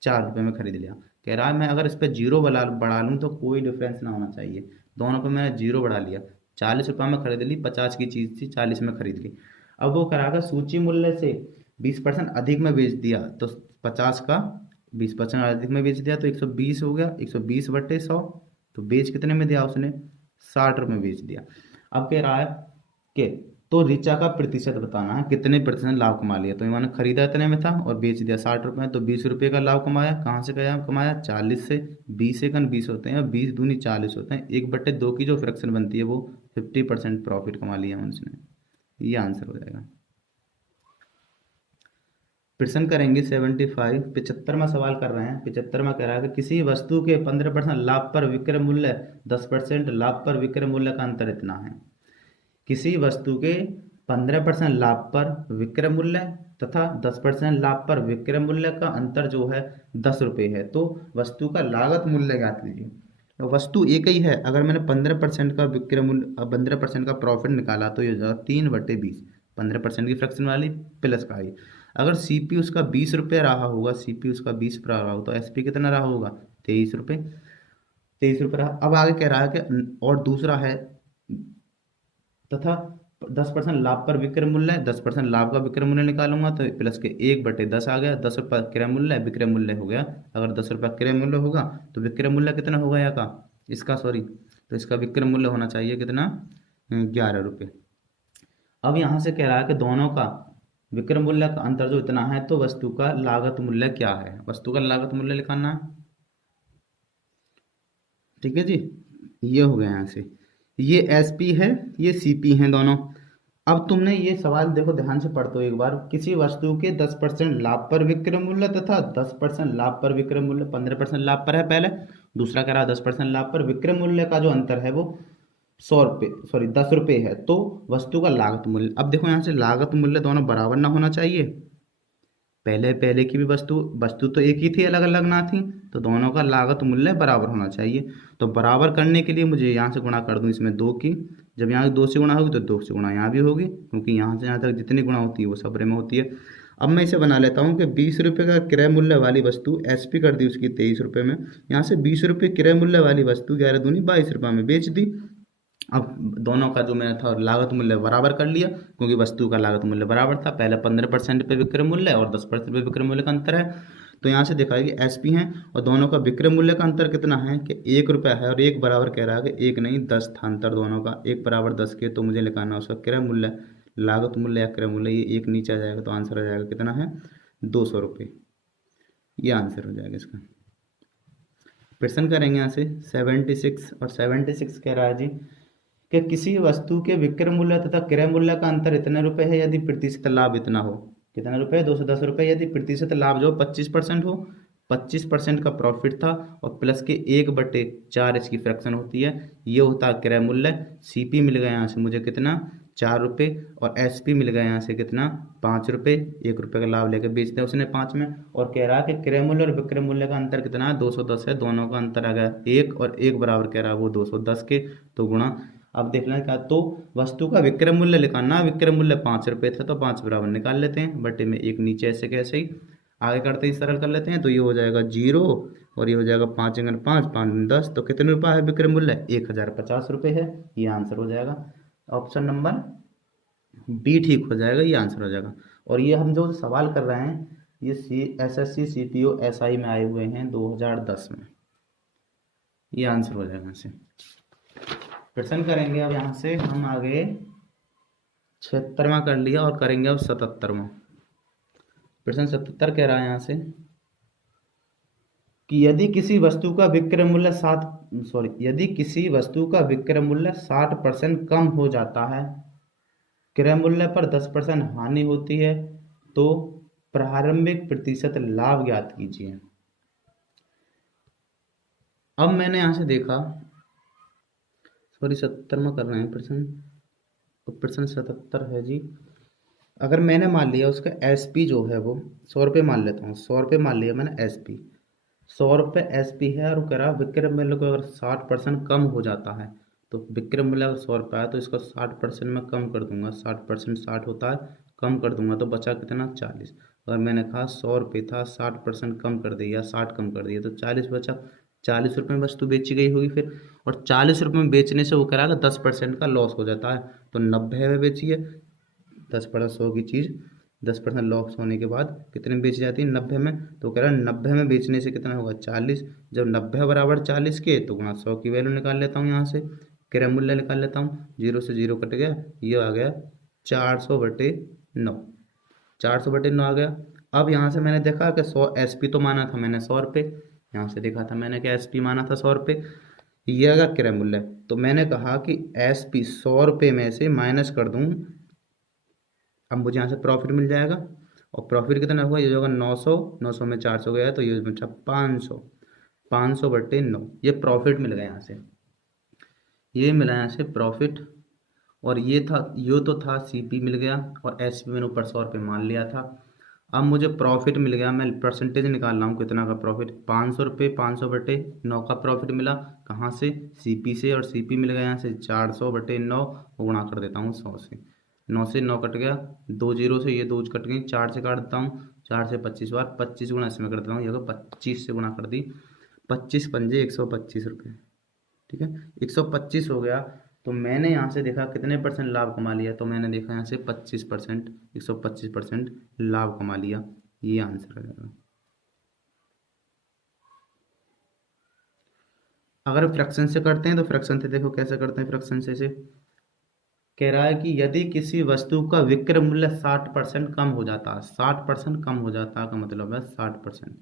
4 रुपये में खरीद लिया। कह रहा है मैं अगर इस पर 0 बढ़ा लूँ तो कोई डिफरेंस ना होना चाहिए, दोनों पे मैंने 0 बढ़ा लिया। 40 रुपये में खरीद ली, 50 की चीज़ थी 40 में खरीद ली। अब वो करागा सूची मूल्य से 20% अधिक में बेच दिया, तो 50 का 20% अधिक में बेच दिया तो 120 हो गया, 120/100, तो बेच कितने में दिया उसने, 60 रुपये में बेच दिया। अब कह रहा है कि तो ऋचा का प्रतिशत बताना है, कितने प्रतिशत लाभ कमा लिया। तो मैंने खरीदा इतने में था और बेच दिया 60 रुपये में, तो 20 रुपये का लाभ कमाया। कहाँ से कमाया 40 से। 20 एकन 20 होते हैं और 20 दूनी 40 होते हैं। 1/2 की जो फ्रैक्शन बनती है वो 50% प्रॉफिट कमा लिया उसने। ये आंसर हो जाएगा। प्रश्न करेंगे 75, 75वां सवाल कर रहे हैं। 75वां कह रहा है कि किसी वस्तु के 15% लाभ पर विक्रय मूल्य 10% लाभ पर विक्रय मूल्य का अंतर इतना है। किसी वस्तु के 15% लाभ पर विक्रय मूल्य तथा 10% लाभ पर विक्रय मूल्य का अंतर जो है 10 रुपये है, तो वस्तु का लागत मूल्य ज्ञात कीजिए। तो वस्तु एक ही है, अगर मैंने 15% का विक्रय मूल्य 15% का प्रॉफिट निकाला तो ये हो जाएगा 3/20, 15% की फ्रैक्शन वाली प्लस का ही। अगर सीपी उसका 20 रुपये रहा होगा, सीपी उसका 20 रुपये रहा होगा, तो एसपी कितना रहा होगा 23 रुपये। 23 रुपये रहा। अब आगे कह रहा है कि और दूसरा है तथा 10% लाभ पर विक्रय मूल्य है, 10% लाभ का विक्रय मूल्य निकालूंगा तो प्लस के 1/10 आ गया। 10 रुपये क्रय मूल्य विक्रय मूल्य हो गया। अगर 10 रुपये क्रय मूल्य होगा तो विक्रय मूल्य कितना होगा यहाँ का, इसका सॉरी, तो इसका विक्रय मूल्य होना चाहिए कितना 11 रुपये। अब यहाँ से कह रहा है कि दोनों का विक्रय मूल्य का अंतर जो इतना है, तो वस्तु का लागत मूल्य क्या है। वस्तु का लागत मूल्य लिखाना है। ठीक है जी, ये हो गया यहाँ से। ये एसपी है, ये सीपी हैं दोनों। अब तुमने ये सवाल देखो, ध्यान से पढ़ दो एक बार। किसी वस्तु के 10% लाभ पर विक्रय मूल्य तथा 10% लाभ पर विक्रय मूल्य, 15% लाभ पर है पहले, दूसरा कह रहा 10% लाभ पर विक्रय मूल्य का जो अंतर है वो 100 रुपये, सॉरी 10 रुपये है, तो वस्तु का लागत मूल्य। अब देखो यहाँ से लागत मूल्य दोनों बराबर ना होना चाहिए। पहले पहले की भी वस्तु तो एक ही थी, अलग अलग ना थी, तो दोनों का लागत मूल्य बराबर होना चाहिए। तो बराबर करने के लिए मुझे यहाँ से गुणा कर दूँ इसमें 2 की। जब यहाँ 2 से गुणा होगी तो 2 से गुणा यहाँ भी होगी, क्योंकि यहाँ से यहाँ तक जितनी गुणा होती है वो सबरे में होती है। अब मैं इसे बना लेता हूँ कि 20 रुपये का क्रय मूल्य वाली वस्तु एसपी कर दी उसकी 23 रुपये में। यहाँ से 20 रुपये क्रय मूल्य वाली वस्तु 11 दूनी 22 रुपये में बेच दी। अब दोनों का जो मैंने था लागत मूल्य बराबर कर लिया, क्योंकि वस्तु का लागत मूल्य बराबर था। पहले 15% पे विक्रय मूल्य और 10% पे विक्रय मूल्य का अंतर है, तो यहाँ से देखा है कि एसपी हैं और दोनों का विक्रय मूल्य का अंतर कितना है कि 1 रुपया है, और 1 बराबर कह रहा है कि 1 नहीं 10 था अंतर दोनों का। 1 बराबर 10 के, तो मुझे लिखाना उसका क्रय मूल्य, लागत मूल्य या क्रय मूल्य, ये 1 नीचे आ जाएगा, तो आंसर आ जाएगा कितना है 200 रुपये। ये आंसर हो जाएगा इसका। प्रश्न करेंगे यहाँ से 76, और 76 कह रहा है जी कि किसी वस्तु के विक्रय मूल्य तथा क्रय मूल्य का अंतर इतने रुपए है यदि प्रतिशत लाभ इतना हो। कितना रुपए 210 रुपये। यदि प्रतिशत लाभ जो 25% हो, 25% का प्रॉफिट था, और प्लस के 1/4 इसकी फ्रैक्शन होती है, ये होता है क्रय मूल्य। सीपी मिल गया यहाँ से मुझे कितना 4 रुपये, और एसपी मिल गया यहाँ से कितना 5 रुपये। 1 रुपये का लाभ लेकर बेच दिया उसने 5 में, और कह रहा है कि क्रय मूल्य और विक्रय मूल्य का अंतर कितना है 210 है। दोनों का अंतर आ गया 1, और 1 बराबर कह रहा है वो 210 के, तो गुणा। अब देख लें क्या, तो वस्तु का विक्रय मूल्य लिखाना, विक्रय मूल्य 5 रुपये था, तो 5 बराबर निकाल लेते हैं, बटे में 1 नीचे, ऐसे कैसे ही आगे करते ही सरल कर लेते हैं। तो ये हो जाएगा 0, और ये हो जाएगा 5 अंगन 5, 5 10, तो कितने रुपये है विक्रय मूल्य 1050 रुपये है। ये आंसर हो जाएगा। ऑप्शन नंबर बी ठीक हो जाएगा, ये आंसर हो जाएगा। और ये हम जो सवाल कर रहे हैं ये SSC CPO SI में आए हुए हैं 2010 में। ये आंसर हो जाएगा से। प्रश्न करेंगे अब यहाँ से हम आगे 76वां कर लिया, और करेंगे अब 77वां। प्रश्न 77 कह रहा है यहाँ से कि यदि किसी वस्तु का विक्रय मूल्य यदि किसी वस्तु का विक्रय मूल्य 60% कम हो जाता है, क्रय मूल्य पर 10% हानि होती है, तो प्रारंभिक प्रतिशत लाभ ज्ञात कीजिए। अब मैंने यहाँ से देखा, सॉरी 77वां कर रहे हैं प्रश्न, तो प्रश्न 77 है जी। अगर मैंने मान लिया उसका एसपी जो है वो 100 रुपये मान लेता हूँ, 100 रुपये मान लिया मैंने एसपी, 100 रुपये एसपी है, और कह रहा विक्रय मूल्य को अगर 60% कम हो जाता है, तो विक्रय मूल्य अगर 100 रुपये है तो इसको 60% में कम कर दूंगा। 60% 60 होता है, कम कर दूंगा तो बचा कितना 40। अगर मैंने कहा 100 रुपये था, 60% कम कर दिया, 60 कम कर दिया, तो 40 बचा। 40 रुपये में वस्तु बेची गई होगी फिर, और 40 रुपये में बेचने से वो कह 10% का लॉस हो जाता है, तो 90 में बेचिए। 10/100 की चीज़ 10% लॉस होने के बाद कितने में बेची जाती है 90 में, तो कह रहा है 90 में बेचने से कितना होगा 40। जब 90 बराबर 40 के, तो गुणा 100 की वैल्यू निकाल लेता हूँ, यहाँ से क्रय मूल्य निकाल लेता हूँ, 0 से 0 कट गया, ये आ गया 400/9, 400/9 आ गया। अब यहाँ से मैंने देखा कि 100 SP तो माना था मैंने 100 रुपये, यहाँ से देखा था मैंने कि SP माना था 100 रुपये, ये अगर क्रय मूल्य है तो मैंने कहा कि SP 100 रुपये में से माइनस कर दूँ, अब मुझे यहाँ से प्रॉफिट मिल जाएगा। और प्रॉफिट कितना हुआ, ये होगा 900, 900 में 400 गया तो ये बचा 500, 500/9, ये प्रॉफिट मिल गया यहाँ से, ये मिला यहाँ से प्रॉफिट। और ये तो था CP मिल गया, और SP मैंने ऊपर 100 रुपये मान लिया था। अब मुझे प्रॉफिट मिल गया, मैं परसेंटेज निकाल रहा हूँ कितना का प्रॉफिट, 500 रुपये, 500/9 का प्रॉफिट मिला, कहाँ से, CP से, और CP मिल गया यहाँ से 400/9, गुणा कर देता हूँ 100 से, 9 से 9 कट गया, 2 जीरो से ये 2 कट गई, 4 से काट देता हूँ, 4 से 25 बार, 25 गुणा इसमें कर देता हूँ, ये 25 से गुणा कर दी, 25 पंजे 125 रुपये, ठीक है, 125 हो गया। तो मैंने यहाँ से देखा कितने % लाभ कमा लिया, तो मैंने देखा यहाँ से 25%, 125% लाभ कमा लिया, ये आंसर आ जाएगा। अगर फ्रैक्शन से करते हैं तो फ्रैक्शन से देखो कैसे करते हैं, फ्रैक्शन से कह रहा है कि यदि किसी वस्तु का विक्रय मूल्य 60% कम हो जाता है, 60% कम हो जाता का मतलब है 60%,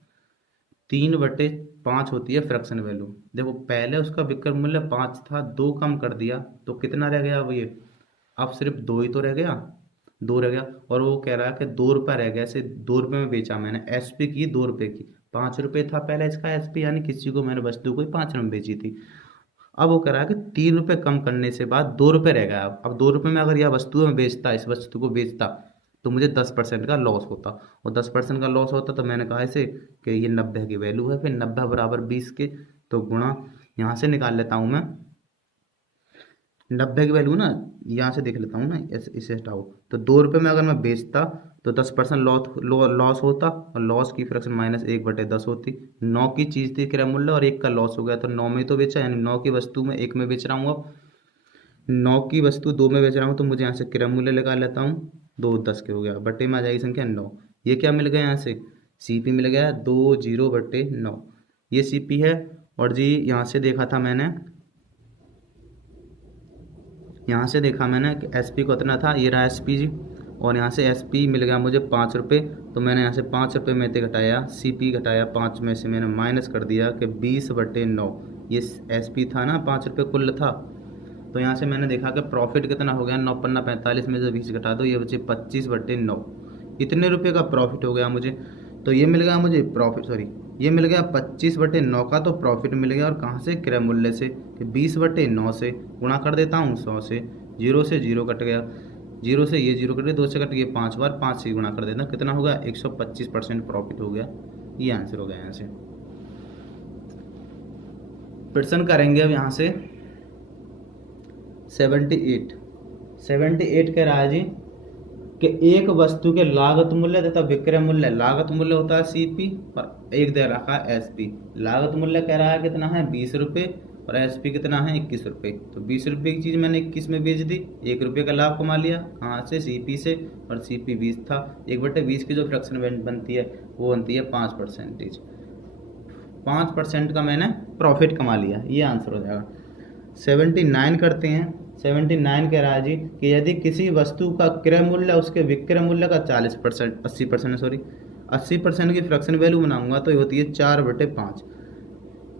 3/5 होती है फ्रैक्शन वैल्यू। देखो पहले उसका विक्रय मूल्य 5 था, 2 कम कर दिया तो कितना रह गया, अब ये अब सिर्फ 2 ही तो रह गया, 2 रह गया। और वो कह रहा है कि 2 रुपये रह गया, ऐसे 2 रुपये में बेचा मैंने, SP की 2 रुपये की, 5 रुपये था पहले इसका SP, यानी किसी को मैंने वस्तु को 5 रुपये में बेची थी। अब वो कह रहा है कि 3 रुपये कम करने से बाद 2 रुपये रह गया। अब 2 रुपये में अगर यह वस्तु में बेचता, इस वस्तु को बेचता, तो मुझे 10% का लॉस होता, और 10% का लॉस होता तो मैंने कहा इसे कि ये 90 की वैल्यू है, फिर 90 बराबर 20 के, तो गुणा यहाँ से निकाल लेता हूँ मैं 90 की वैल्यू ना, यहाँ से देख लेता हूँ ना, इसे हटाओ, तो 2 रुपये में अगर मैं बेचता तो 10% लॉस होता, और लॉस की फ्रैक्शन -1/10 होती। 9 की चीज़ थी क्रय मूल्य और 1 का लॉस हो गया, तो 9 में तो बेचा, यानी 9 की वस्तु में 1 में बेच रहा हूँ, अब 9 की वस्तु 2 में बेच रहा हूँ, तो मुझे यहाँ से क्रय मूल्य निकाल लेता हूँ, 2 10 के हो गया, बटे में आ जाएगी संख्या 9। ये क्या मिल गया यहाँ से, CP मिल गया 20/9, ये CP है। और जी यहाँ से देखा था मैंने, यहाँ से देखा मैंने कि SP को इतना था, ये रहा SP जी, और यहाँ से SP मिल गया मुझे 5 रुपये, तो मैंने यहाँ से 5 रुपये में से घटाया, CP घटाया 5 में से मैंने माइनस कर दिया कि 20/9, ये SP था ना, 5 रुपये कुल था। तो यहाँ से मैंने देखा कि प्रॉफिट कितना हो गया, 9 पन्ना 45 में से 20 घटा दो, ये बचे 25/9, इतने रुपये का प्रॉफिट हो गया मुझे। तो ये मिल गया मुझे प्रॉफिट, सॉरी ये मिल गया 25/9 का तो प्रॉफिट मिल गया, और कहाँ से, क्रय मूल्य से, कि 20/9 से गुणा कर देता हूँ 100 से, 0 से 0 कट गया, 0 से ये 0 कट गया, 2 से कट गया 5 बार, 5 से गुणा कर देता, कितना होगा, 125% प्रॉफिट हो गया, ये आंसर हो गया यहाँ से। प्रश्न करेंगे अब यहाँ से 78 कह रहा है जी कि एक वस्तु के लागत मूल्य तथा विक्रय मूल्य, लागत मूल्य होता है CP और एक दे रखा है SP। लागत मूल्य कह रहा है कितना है, 20 रुपये, और SP कितना है, 21 रुपये। तो 20 रुपये की चीज़ मैंने 21 में बेच दी, 1 रुपये का लाभ कमा लिया, कहाँ से, CP से, और CP 20 था, 1/20 की जो फ्रैक्शन बनती है वो बनती है 5%, 5% का मैंने प्रॉफिट कमा लिया, ये आंसर हो जाएगा। 79 करते हैं। 79 कह रहा है जी कि यदि किसी वस्तु का क्रय मूल्य उसके विक्रय मूल्य का 40%, 80% की फ्रैक्शन वैल्यू बनाऊंगा तो ये होती है 4/5।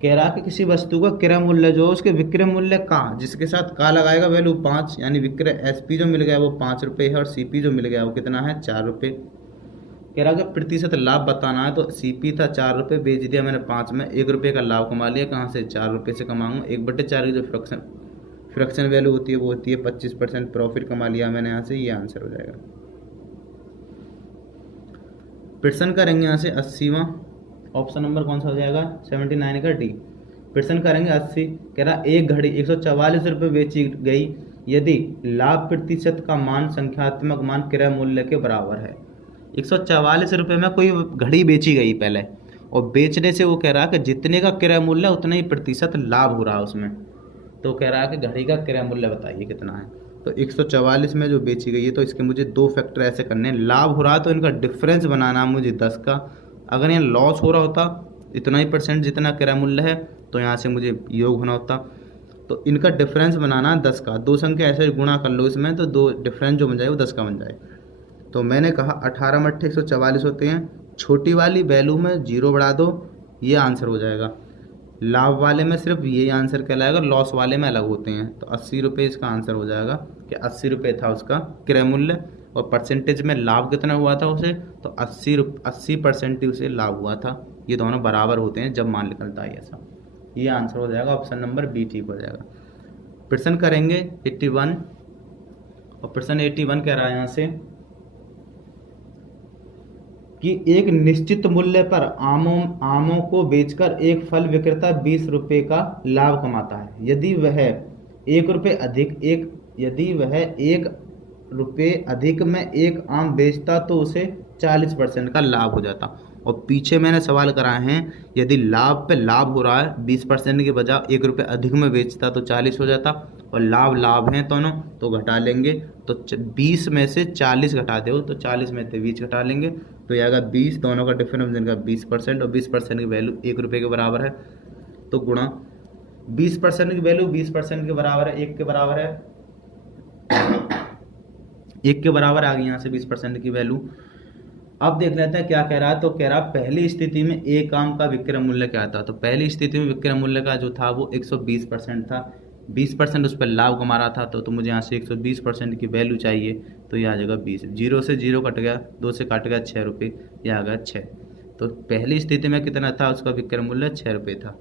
कह रहा है कि किसी वस्तु का क्रय मूल्य जो उसके विक्रय मूल्य का, जिसके साथ का लगाएगा वैल्यू 5, यानी विक्रय SP जो मिल गया वो 5 रुपये है, और CP जो मिल गया वो कितना है, 4 रुपये। कह रहा है कि प्रतिशत लाभ बताना है, तो CP था 4 रुपये, बेच दिया मैंने 5 में, 1 रुपये का लाभ कमा लिया, कहाँ से, 4 रुपये से कमाऊंगा। 1/4 की जो फ्रैक्शन वैल्यू होती है वो होती है 25% प्रॉफिट कमा लिया मैंने यहाँ से, ये आंसर हो जाएगा। प्रश्न करेंगे यहाँ से 80वां, ऑप्शन नंबर कौन सा हो जाएगा, 79 का D। प्रश्न करेंगे 80, कह रहा एक घड़ी 144 रुपये बेची गई यदि लाभ प्रतिशत का मान संख्यात्मक मान क्रय मूल्य के बराबर है। 144 रुपये में कोई घड़ी बेची गई पहले, और बेचने से वो कह रहा है कि जितने का क्रय मूल्य उतना ही प्रतिशत लाभ हो रहा है उसमें। तो कह रहा है कि घड़ी का क्रय मूल्य बताइए कितना है। तो 144 में जो बेची गई है, तो इसके मुझे 2 फैक्टर ऐसे करने हैं। लाभ हो रहा है तो इनका डिफरेंस बनाना है मुझे 10 का। अगर यहाँ लॉस हो रहा होता इतना ही % जितना क्रय मूल्य है, तो यहाँ से मुझे योग होना होता। तो इनका डिफरेंस बनाना है 10 का। दो संख्या ऐसे गुणा कर लो इसमें, तो दो डिफरेंस जो बन जाए वो 10 का बन जाए। तो मैंने कहा 18 में 144 होते हैं, छोटी वाली वैल्यू में 0 बढ़ा दो, ये आंसर हो जाएगा। लाभ वाले में सिर्फ ये आंसर कहलाएगा, लॉस वाले में अलग होते हैं। तो 80 रुपये इसका आंसर हो जाएगा कि 80 रुपये था उसका क्रय मूल्य, और परसेंटेज में लाभ कितना हुआ था उसे, तो 80% ही उसे लाभ हुआ था। ये दोनों बराबर होते हैं जब मान निकलता है ऐसा। ये आंसर हो जाएगा, ऑप्शन नंबर बी ठीक हो जाएगा। प्रश्न करेंगे 81, और प्रश्न 81 कह रहा है यहाँ से कि एक निश्चित मूल्य पर आमों को बेचकर एक फल विक्रेता 20 रुपये का लाभ कमाता है। यदि वह 1 रुपये अधिक में एक आम बेचता तो उसे 40% का लाभ हो जाता। और पीछे मैंने सवाल कराए हैं, यदि लाभ पे लाभ हो रहा है 20% के बजाय 1 रुपये अधिक में बेचता तो 40 हो जाता, और लाभ हैं दोनों तो घटा लेंगे। तो 20 में से 40 घटा दो तो 40 में से 20 घटा लेंगे, तो ये आएगा 20। दोनों का डिफरेंस इनका 20%, और 20% की वैल्यू 1 रुपये के बराबर है, तो गुणा 20% की वैल्यू 20% के बराबर है, 1 के बराबर है, 1 के बराबर आ गई यहाँ से 20% की वैल्यू। अब देख लेते हैं क्या कह रहा है। तो कह रहा पहली स्थिति में एक आम का विक्रय मूल्य क्या था। तो पहली स्थिति में विक्रय मूल्य का जो था वो 120% था, 20% उस पर लाभ कमा रहा था, तो मुझे यहाँ से 120% की वैल्यू चाहिए। तो ये आ जाएगा 20, 0 से 0 कट गया, 2 से कट गया 6 रुपये, यह आ गया 6। तो पहली स्थिति में कितना था उसका विक्रय मूल्य, 6 रुपये था।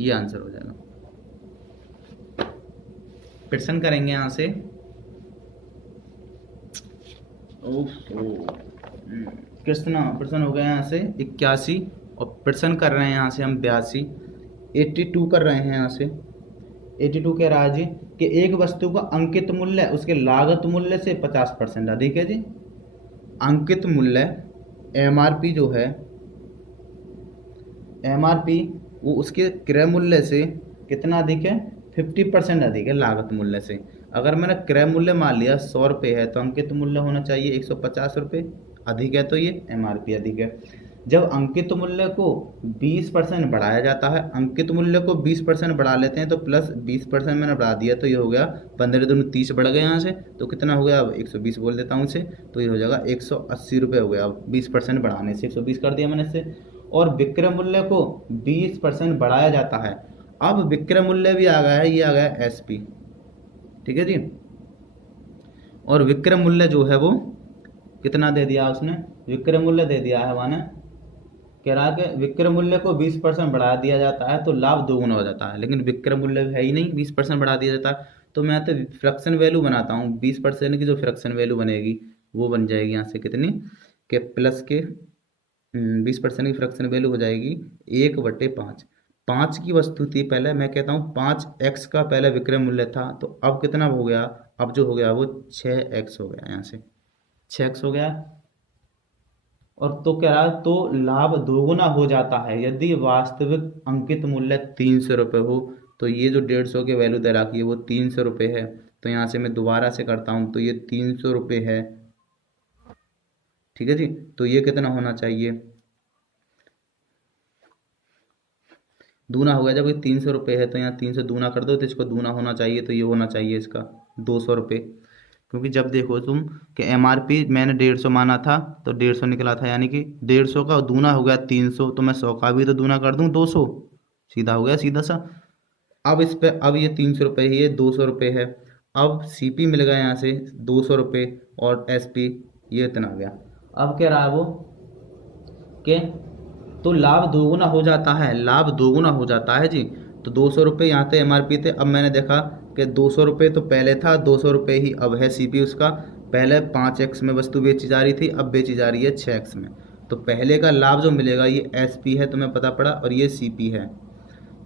ये आंसर हो जाएगा। प्रश्न करेंगे यहाँ से, प्रश्न हो गया यहाँ से 81, और प्रश्न कर रहे हैं यहाँ से हम 82, 82 कर रहे हैं यहाँ से। 82 कह रहा है जी कि एक वस्तु का अंकित मूल्य उसके लागत मूल्य से 50% अधिक है जी। अंकित मूल्य MRP जो है, MRP वो उसके क्रय मूल्य से कितना अधिक है, 50% अधिक है लागत मूल्य से। अगर मैंने क्रय मूल्य मान लिया 100 रुपये है, तो अंकित मूल्य होना चाहिए 150 रुपये, अधिक है तो ये MRP अधिक है। जब अंकित मूल्य को 20% बढ़ाया जाता है, अंकित मूल्य को 20% बढ़ा लेते हैं, तो प्लस 20% मैंने बढ़ा दिया, तो ये हो गया 15 दूनी 30 बढ़ गए यहाँ से, तो कितना हो गया, अब 120 बोल देता हूँ इसे, तो ये हो जाएगा 180 रुपये हो गया। अब 20% बढ़ाने से 120 कर दिया मैंने इसे। और विक्रय मूल्य को 20% बढ़ाया जाता है। अब विक्रय मूल्य भी आ गया है, ये आ गया SP, ठीक है जी। और विक्रय मूल्य जो है वो कितना दे दिया उसने, विक्रय मूल्य दे दिया है, माने कह रहा है कि विक्रय मूल्य को 20% बढ़ा दिया जाता है तो लाभ दोगुना हो जाता है, लेकिन विक्रय मूल्य है ही नहीं, 20% बढ़ा दिया जाता है। तो मैं तो फ्रैक्शन वैल्यू बनाता हूँ, 20% की जो फ्रैक्शन वैल्यू बनेगी वो बन जाएगी यहाँ से कितनी के प्लस के 20% की फ्रैक्शन वैल्यू हो जाएगी 1/5। 5 की वस्तु थी पहले, मैं कहता हूँ 5x का पहले विक्रय मूल्य था, तो अब कितना हो गया, अब जो हो गया वो 6x हो गया, यहाँ से 6x हो गया। और तो कह रहा है तो लाभ दोगुना हो जाता है यदि वास्तविक अंकित मूल्य 300 रुपये हो। तो ये जो 150 की वैल्यू दे रखी है वो 300 रुपये है, तो यहाँ से मैं दोबारा से करता हूँ, तो ये 300 रुपये है, ठीक है जी। तो ये कितना होना चाहिए, दूना हो गया। जब ये 300 रुपये है तो यहाँ 3 से दूना कर दो, तो इसको दूना होना चाहिए, तो ये होना चाहिए इसका 200 रुपये। क्योंकि जब देखो तुम कि MRP मैंने 150 माना था तो 150 निकला था, यानी कि 150 का दूना हो गया 300, तो मैं 100 का भी तो दूना कर दूँ 200, सीधा हो गया सीधा सा। अब इस पे अब ये 300 रुपये है, ये 200 रुपये है। अब CP मिल गया यहाँ से 200 रुपये, और SP ये इतना आ गया। अब कह रहा है वो कि तो लाभ दोगुना हो जाता है, लाभ दोगुना हो जाता है जी। तो 200 रुपये यहाँ थे MRP थे, अब मैंने देखा कि 200 रुपये तो पहले था, 200 रुपये ही अब है CP उसका। पहले 5x में वस्तु बेची जा रही थी, अब बेची जा रही है 6x में। तो पहले का लाभ जो मिलेगा ये SP है, तुम्हें पता पड़ा, और ये CP है।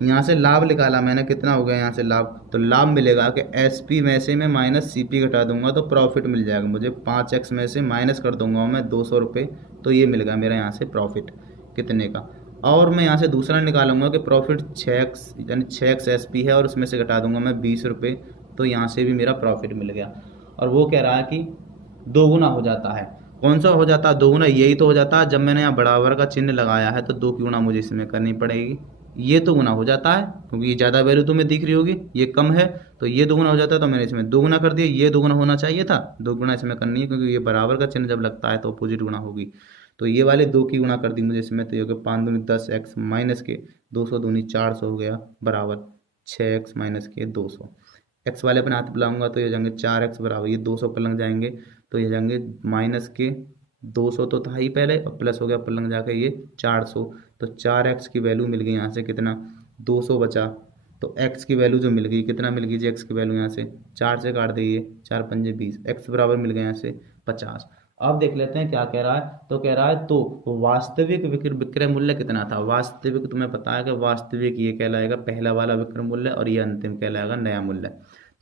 यहाँ से लाभ निकाला मैंने, कितना हो गया यहाँ से लाभ, तो लाभ मिलेगा कि SP में से मैं माइनस CP घटा दूंगा तो प्रॉफिट मिल जाएगा मुझे। 5x में से माइनस कर दूंगा मैं 200 रुपये, तो ये मिल गया मेरा यहाँ से प्रॉफिट कितने का। और मैं यहाँ से दूसरा निकालूंगा कि प्रॉफिट 6x यानी 6x SP है, और उसमें से घटा दूंगा मैं 20 रुपये, तो यहाँ से भी मेरा प्रॉफिट मिल गया। और वो कह रहा है कि दोगुना हो जाता है। कौन सा हो जाता है दोगुना, यही तो हो जाता है जब मैंने यहाँ बराबर का चिन्ह लगाया है, तो 2 की गुणा मुझे इसमें करनी पड़ेगी, ये तो गुना हो जाता है क्योंकि ये ज़्यादा वैल्यू तुम्हें दिख रही होगी, ये कम है तो ये दोगुना हो जाता है, तो मैंने इसमें दोगुना कर दिया। ये दोगुना होना चाहिए था, दोगुना इसमें करनी है क्योंकि ये बराबर का चिन्ह जब लगता है तो अपोजिट गुना होगी। तो ये वाले 2 की गुना कर दी मुझे इसमें, तो ये हो गया 5 दूनी 10 एक्स माइनस के 200 दूनी 400 हो गया बराबर 6 एक्स माइनस के 200। एक्स वाले अपने हाथ बुलाऊंगा तो ये जाएंगे 4 एक्स बराबर, ये 200 पर लग जाएंगे तो ये जाएंगे माइनस के 200 तो था ही पहले और प्लस हो गया पर लग जाकर ये 400। तो 4 एक्स की वैल्यू मिल गई यहाँ से कितना, 200 बचा। तो एक्स की वैल्यू जो मिल गई, कितना मिल गई जी एक्स की वैल्यू यहाँ से, 4 से काट दिए, 4 पंजे 20, एक्स बराबर मिल गया यहाँ से 50। अब देख लेते हैं क्या कह रहा है। तो कह रहा है तो वास्तविक विक्रय मूल्य कितना था। वास्तविक तुम्हें पता है कि वास्तविक ये कहलाएगा पहला वाला विक्रय मूल्य और ये अंतिम कहलाएगा नया मूल्य।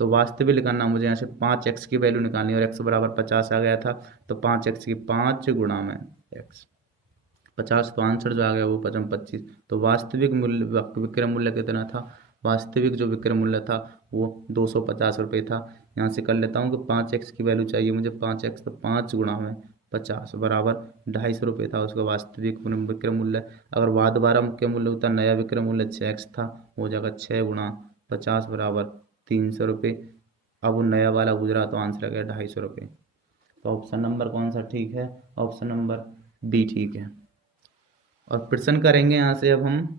तो वास्तविक निकालना मुझे यहाँ से 5 एक्स की वैल्यू निकालनी है और एक्स बराबर 50 आ गया था। तो 5 एक्स की 5 गुणा में एक्स 50, तो आंसर जो आ गया वो 25। तो वास्तविक मूल्य विक्रय मूल्य कितना था, वास्तविक जो विक्रय मूल्य था वो 250 रुपये था। यहाँ से कर लेता हूँ कि 5 एक्स की वैल्यू चाहिए मुझे, 5 एक्स तो 5 गुणा में 50 बराबर 250 रुपये था उसका वास्तविक विक्रय मूल्य। अगर बाद बारह मुख्य मूल्य होता, नया विक्रय मूल्य 6 एक्स था, हो जाएगा 6 गुणा 50 बराबर 300 रुपये। अब वो नया वाला गुजरा तो आंसर आ गया 250 रुपये। तो ऑप्शन नंबर कौन सा ठीक है, ऑप्शन नंबर बी ठीक है। और प्रश्न करेंगे यहाँ से, अब हम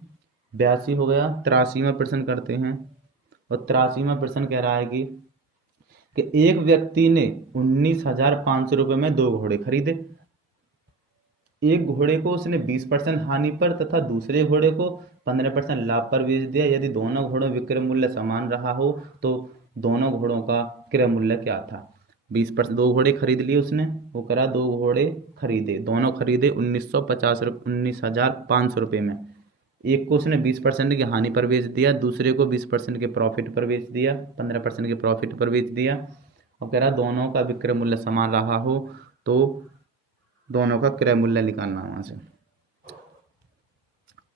82 हो गया, 83वां प्रश्न करते हैं। और 83वां प्रश्न कह रहा है कि एक व्यक्ति ने 19,500 रुपये में 2 घोड़े खरीदे। एक घोड़े को उसने 20% हानि पर तथा दूसरे घोड़े को 15% लाभ पर बेच दिया। यदि दोनों घोड़ों विक्रय मूल्य समान रहा हो तो दोनों घोड़ों का क्रय मूल्य क्या था। 20%, 2 घोड़े खरीद लिए उसने, वो करा 2 घोड़े खरीदे, दोनों खरीदे 19,500 रुपये में। एक को उसने 20% की हानि पर बेच दिया, दूसरे को 20% के प्रॉफिट पर बेच दिया, 15% के प्रॉफिट पर बेच दिया। और कह रहा दोनों का विक्रय मूल्य समान रहा हो तो दोनों का क्रय मूल्य निकालना। वहां से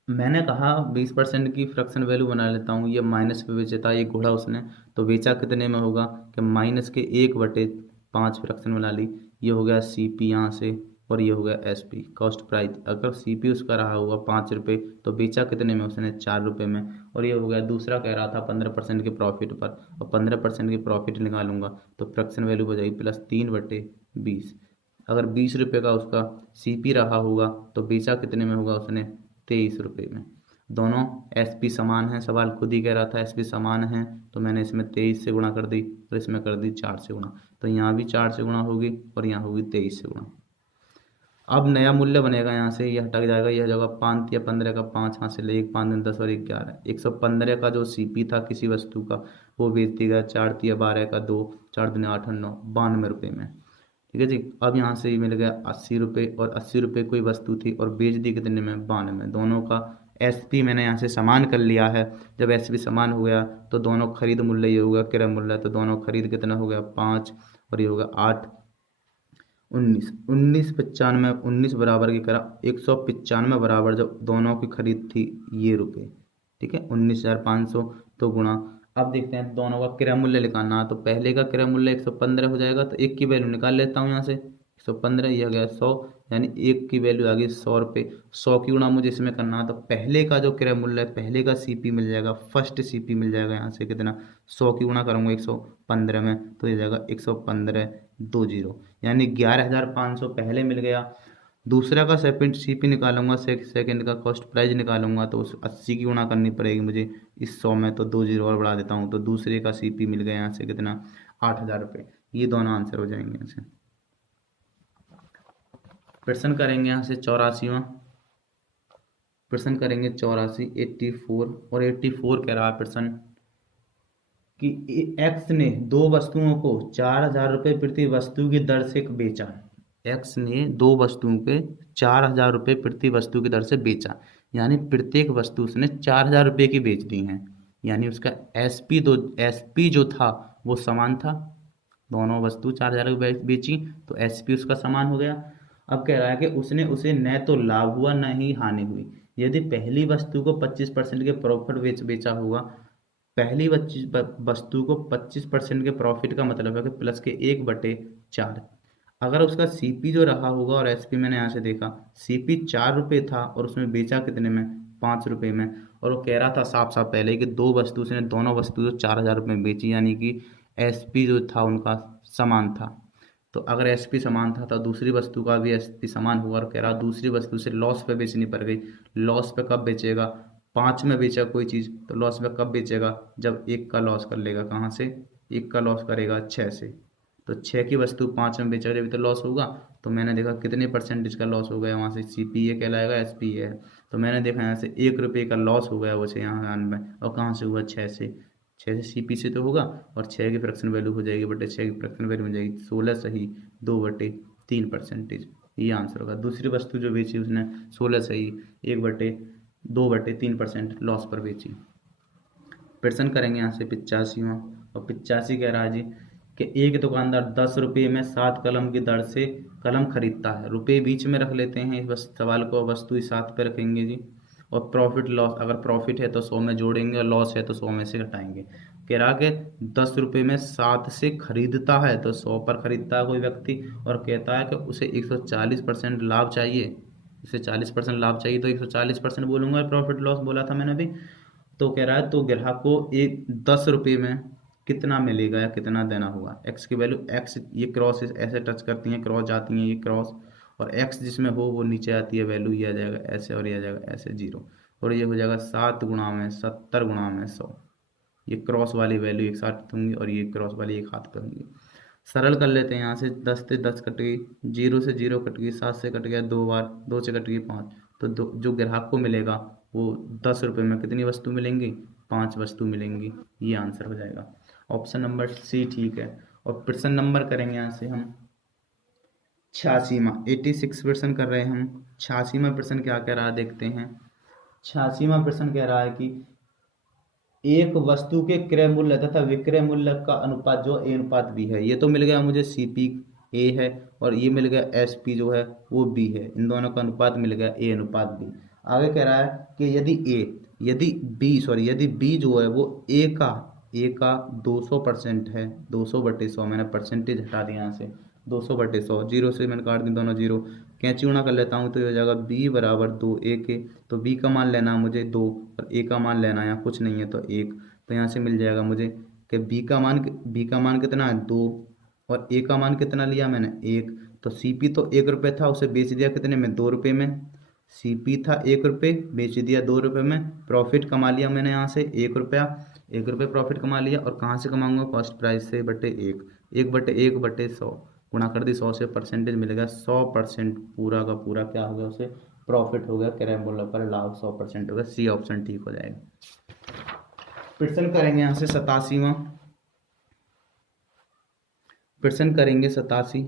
मैंने कहा 20% की फ्रैक्शन वैल्यू बना लेता हूँ। ये माइनस पे बेचा ये घोड़ा उसने, तो बेचा कितने में होगा कि माइनस के 1/5 फ्रैक्शन बना ली। ये हो गया सी पी यहाँ से, और ये हो गया एस पी कॉस्ट प्राइस। अगर सी पी उसका रहा होगा 5 रुपये तो बेचा कितने में उसने 4 रुपये में। और ये हो गया दूसरा कह रहा था 15% के प्रॉफिट पर, और 15% की प्रॉफिट निकालूंगा तो फ्रैक्शन वैल्यू हो जाएगी +3/20। अगर 20 रुपये का उसका सी पी रहा होगा तो बेचा कितने में होगा उसने 23 रुपये में। दोनों एस पी समान हैं, सवाल खुद ही कह रहा था एस पी समान हैं, तो मैंने इसमें 23 से गुणा कर दी और इसमें कर दी 4 से गुणा। तो यहाँ भी 4 से गुणा होगी और यहाँ होगी 23 से गुणा। अब नया मूल्य बनेगा, यहाँ से यह हटक जाएगा, यह जगह 5 या 15 का 5 यहाँ से ले, 1 5 दिन 10 और 11, 115 का जो सीपी था किसी वस्तु का वो बेच दिया गया 4 3 12 का 2, 4 दूनी 8 और 9, 92 रुपये में। ठीक है जी। अब यहाँ से मिल गया 80 रुपये, और 80 रुपये कोई वस्तु थी और बेच दी कितने में 92 में। दोनों का एस पी मैंने यहाँ से समान कर लिया है। जब एस पी समान हो गया तो दोनों खरीद मूल्य ये होगा क्रय मूल्य, तो दोनों खरीद कितना हो गया 5 और ये होगा 8 19 19 95 19 बराबर की करा 195 बराबर जब दोनों की खरीद थी ये रुपये। ठीक है 19,500 तो गुणा। अब देखते हैं दोनों का क्रय मूल्य निकालना, तो पहले का क्रय मूल्य 115 हो जाएगा, तो एक की वैल्यू निकाल लेता हूँ यहाँ से 115, ये आ गया 100, यानी एक की वैल्यू आ गई 100 रुपये। 100 की गुणा मुझे इसमें करना, तो पहले का जो क्रय मूल्य है पहले का सीपी मिल जाएगा, फर्स्ट सीपी मिल जाएगा यहाँ से कितना 100 की गुणा करूँगा 115 में, तो ये जाएगा 115 यानी 11,500 पहले मिल गया। दूसरा का सेकंड सीपी निकालूंगा, सेकंड का कॉस्ट प्राइस निकालूंगा, तो उस 80 की गुणा करनी पड़ेगी मुझे इस 100 में, तो 2 जीरो और बढ़ा देता हूँ, तो दूसरे का सीपी मिल गया यहाँ से कितना 8,000 रुपये। ये दोनों आंसर हो जाएंगे यहाँ से। प्रश्न करेंगे यहाँ से 84वां प्रश्न करेंगे 84 84 और 84 कह रहा है प्रश्न कि एक्स ने 2 वस्तुओं को 4,000 रुपये प्रति वस्तु की दर से बेचा। एक्स ने 2 वस्तुओं के 4,000 रुपये प्रति वस्तु की दर से बेचा, यानी प्रत्येक वस्तु उसने 4,000 रुपये की बेच दी हैं, यानी उसका एसपी जो था वो समान था। दोनों वस्तु 4,000 की बेची तो एसपी उसका समान हो गया। अब कह रहा है कि उसने उसे न तो लाभ हुआ न ही हानि हुई। यदि पहली वस्तु को 25% के प्रॉफिट बेचा होगा, पहली वस्तु को 25% के प्रॉफिट का मतलब है कि प्लस के 1/4। अगर उसका सीपी जो रहा होगा, और एसपी मैंने यहाँ से देखा सीपी 4 रुपये था और उसमें बेचा कितने में 5 रुपये में, और वो कह रहा था साफ साफ पहले कि दो वस्तु उसने दोनों वस्तु जो 4,000 रुपये में बेची, यानी कि एसपी जो था उनका समान था। तो अगर एसपी समान था तो दूसरी वस्तु का भी एसपी समान हुआ, और कह रहा दूसरी वस्तु से लॉस पे बेचनी पड़ गई। लॉस पे कब बेचेगा? 5 में बेचा कोई चीज़ तो लॉस पे कब बेचेगा? जब 1 का लॉस कर लेगा। कहाँ से? 1 का लॉस करेगा 6 से। तो 6 की वस्तु 5 में बेचा जब तो लॉस होगा। तो मैंने देखा कितने परसेंटेज का लॉस हो गया, वहाँ से सीपीए कहलाएगा, एसपीए है। तो मैंने देखा यहाँ से 1 रुपये का लॉस हो गया उसे यहाँ में, और कहाँ से हुआ? 6 से। 6 से सीपी से तो होगा, और 6 की फ्रैक्शन वैल्यू हो जाएगी बटे 6 की फ्रैक्शन वैल्यू हो जाएगी 16 सही 2/3%। ये आंसर होगा। दूसरी वस्तु जो बेची उसने 16 सही 1/2/3% लॉस पर बेची। प्रश्न करेंगे यहाँ से 85वां, और 85 कह रहा है जी कि एक दुकानदार 10 रुपये में 7 कलम की दर से कलम खरीदता है। रुपये बीच में रख लेते हैं इस सवाल को, वस्तु ही साथ पे रखेंगे जी। और प्रॉफिट लॉस, अगर प्रॉफिट है तो 100 में जोड़ेंगे, और लॉस है तो 100 में से घटाएंगे। कह रहा कि 10 रुपये में 7 से खरीदता है, तो 100 पर खरीदता है कोई व्यक्ति, और कहता है कि उसे 140% लाभ चाहिए। उसे 40% लाभ चाहिए, तो 140% बोलूंगा। प्रॉफिट लॉस बोला था मैंने अभी। तो कह रहा है तो ग्राहक को एक 10 रुपये में कितना मिलेगा या कितना देना होगा? एक्स की वैल्यू, एक्स ये क्रॉस ऐसे टच करती हैं, क्रॉस जाती हैं ये क्रॉस, और एक्स जिसमें हो वो नीचे आती है वैल्यू, ये आ जाएगा ऐसे और ये आ जाएगा ऐसे 0, और ये हो जाएगा 7 गुणा में 70 गुणा में 100। ये क्रॉस वाली वैल्यू एक साथ होंगी और ये क्रॉस वाली एक हाथ पे होंगी। सरल कर लेते हैं यहाँ से। 10 से 10 कट गई, 0 से 0 कट गई, 7 से कट गया 2 बार, 2 से कट गई 5। तो जो ग्राहक को मिलेगा वो 10 रुपये में कितनी वस्तु मिलेंगी? 5 वस्तु मिलेंगी। ये आंसर हो जाएगा। ऑप्शन नंबर सी ठीक है। और प्रश्न नंबर करेंगे यहाँ से हम 86वां, 86 प्रश्न कर रहे हैं हम। 86वां प्रश्न क्या कह रहा है देखते हैं। 86वां प्रश्न कह रहा है कि एक वस्तु के क्रय मूल्य तथा विक्रय मूल्य का अनुपात जो ए अनुपात बी है। ये तो मिल गया मुझे सीपी ए है, और ये मिल गया एसपी जो है वो बी है। इन दोनों का अनुपात मिल गया ए अनुपात बी। आगे कह रहा है कि यदि बी जो है वो ए का 200% है, 200/100, मैंने परसेंटेज हटा दिया यहाँ से, 200/100, 0 से मैंने काट दी दोनों 0, कैंची गुणा कर लेता हूँ तो ये हो जाएगा b बराबर 2a के। तो b का मान लेना है मुझे 2, और a का मान लेना है, यहाँ कुछ नहीं है तो 1। तो यहाँ से मिल जाएगा मुझे कि b का मान कितना है 2, और a का मान कितना लिया मैंने 1। तो cp तो 1 रुपये था, उसे बेच दिया कितने में? 2 रुपये में। cp था 1 रुपये, बेच दिया 2 रुपये में। प्रॉफिट कमा लिया मैंने यहाँ से 1 रुपया, 1 रुपये प्रॉफिट कमा लिया। और कहाँ से कमाऊंगा? कॉस्ट प्राइस से बटे 1, 1/1/100 गुणा कर दी 100 से, परसेंटेज मिलेगा 100%। पूरा का पूरा क्या हो गया? उसे प्रॉफिट हो गया, क्रय मूल्य पर लाभ 100% हो गया। सी ऑप्शन ठीक हो जाएगा। प्रश्न करेंगे यहाँ से 87वां। प्रश्न करेंगे 87,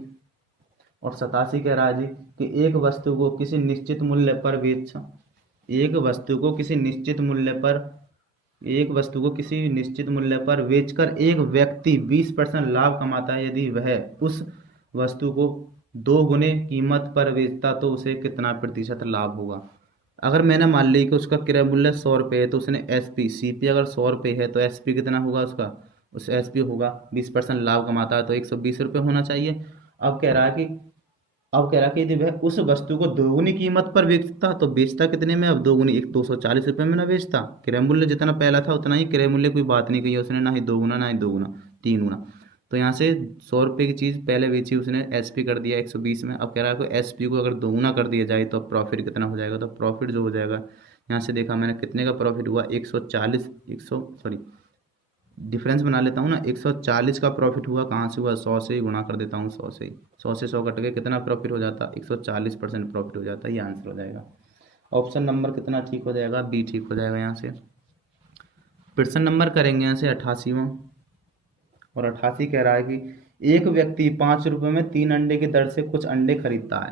और 87 कह रहा है जी कि एक वस्तु को किसी निश्चित मूल्य पर बेचा, एक वस्तु को किसी निश्चित मूल्य पर बेचकर एक व्यक्ति 20% लाभ कमाता है। यदि वह उस वस्तु को 2 गुने कीमत पर बेचता तो उसे कितना प्रतिशत लाभ होगा? अगर मैंने मान ली कि उसका क्रय मूल्य 100 रुपये है, तो उसने एसपी सीपी अगर 100 रुपये है तो एसपी कितना होगा उसका? उस एसपी होगा 20% लाभ कमाता है तो 120 रुपये होना चाहिए। अब कह रहा है कि यदि वह उस वस्तु को 2 गुनी कीमत पर बेचता तो बेचता कितने में? अब 2 गुनी, 240 रुपये में ना बेचता। क्रय मूल्य जितना पहला था उतना ही क्रय मूल्य, कोई बात नहीं कही उसने, ना ही 2 गुना, ना ही 2 गुना, 3 गुना। तो यहाँ से 100 रुपये की चीज़ पहले बेची उसने, एसपी कर दिया 120 में। अब कह रहा है कि एसपी को अगर 2 गुना कर दिया जाए तो प्रॉफिट कितना हो जाएगा? तो प्रॉफिट जो हो जाएगा, यहाँ से देखा मैंने कितने का प्रॉफिट हुआ, 140, डिफरेंस बना लेता हूँ ना, 140 का प्रॉफिट हुआ। कहाँ से हुआ? 100 से ही गुणा कर देता हूँ, 100 से ही, 100 से 100 कट के कितना प्रॉफिट हो जाता? 140% प्रॉफिट हो जाता है। ये आंसर हो जाएगा। ऑप्शन नंबर कितना ठीक हो जाएगा? बी ठीक हो जाएगा यहाँ से। प्रश्न नंबर करेंगे यहाँ से 88वां, और 88 कह रहा है कि एक व्यक्ति 5 रुपये में 3 अंडे की दर से कुछ अंडे खरीदता है।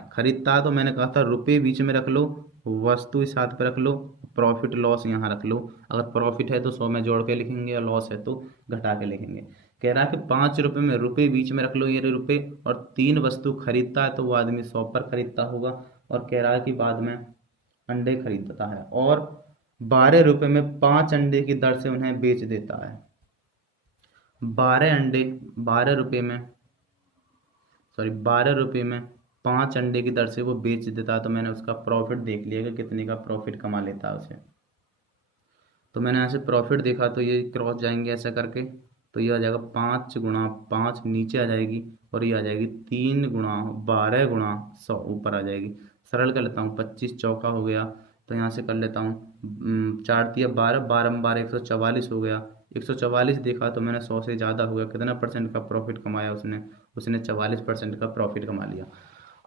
तो मैंने कहा था रुपये बीच में रख लो, वस्तु इस हाथ पे रख लो, प्रॉफिट लॉस यहाँ रख लो। अगर प्रॉफिट है तो 100 में जोड़ के लिखेंगे, और लॉस है तो घटा के लिखेंगे। कह रहा है कि 5 रुपये में, रुपये बीच में रख लो ये रुपये, और 3 वस्तु खरीदता है तो वो आदमी 100 पर खरीदता होगा। और कह रहा है कि बाद में अंडे खरीदता है और 12 रुपये में 5 अंडे की दर से उन्हें बेच देता है। 12 रुपये में 5 अंडे की दर से वो बेच देता तो मैंने उसका प्रॉफिट देख लिया कि कितने का प्रॉफिट कमा लेता उसे। तो मैंने यहाँ से प्रॉफिट देखा तो ये क्रॉस जाएंगे ऐसा करके, तो ये आ जाएगा 5 × 5 नीचे आ जाएगी, और ये आ जाएगी 3 × 12 × 100 ऊपर आ जाएगी। सरल कर लेता हूँ, 25 चौका हो गया, तो यहाँ से कर लेता हूँ 4 × 12, 12 × 12 144 हो गया। 144 देखा तो मैंने 100 से ज़्यादा हो गया, कितना परसेंट का प्रॉफिट कमाया उसने, उसने 44% का प्रॉफिट कमा लिया।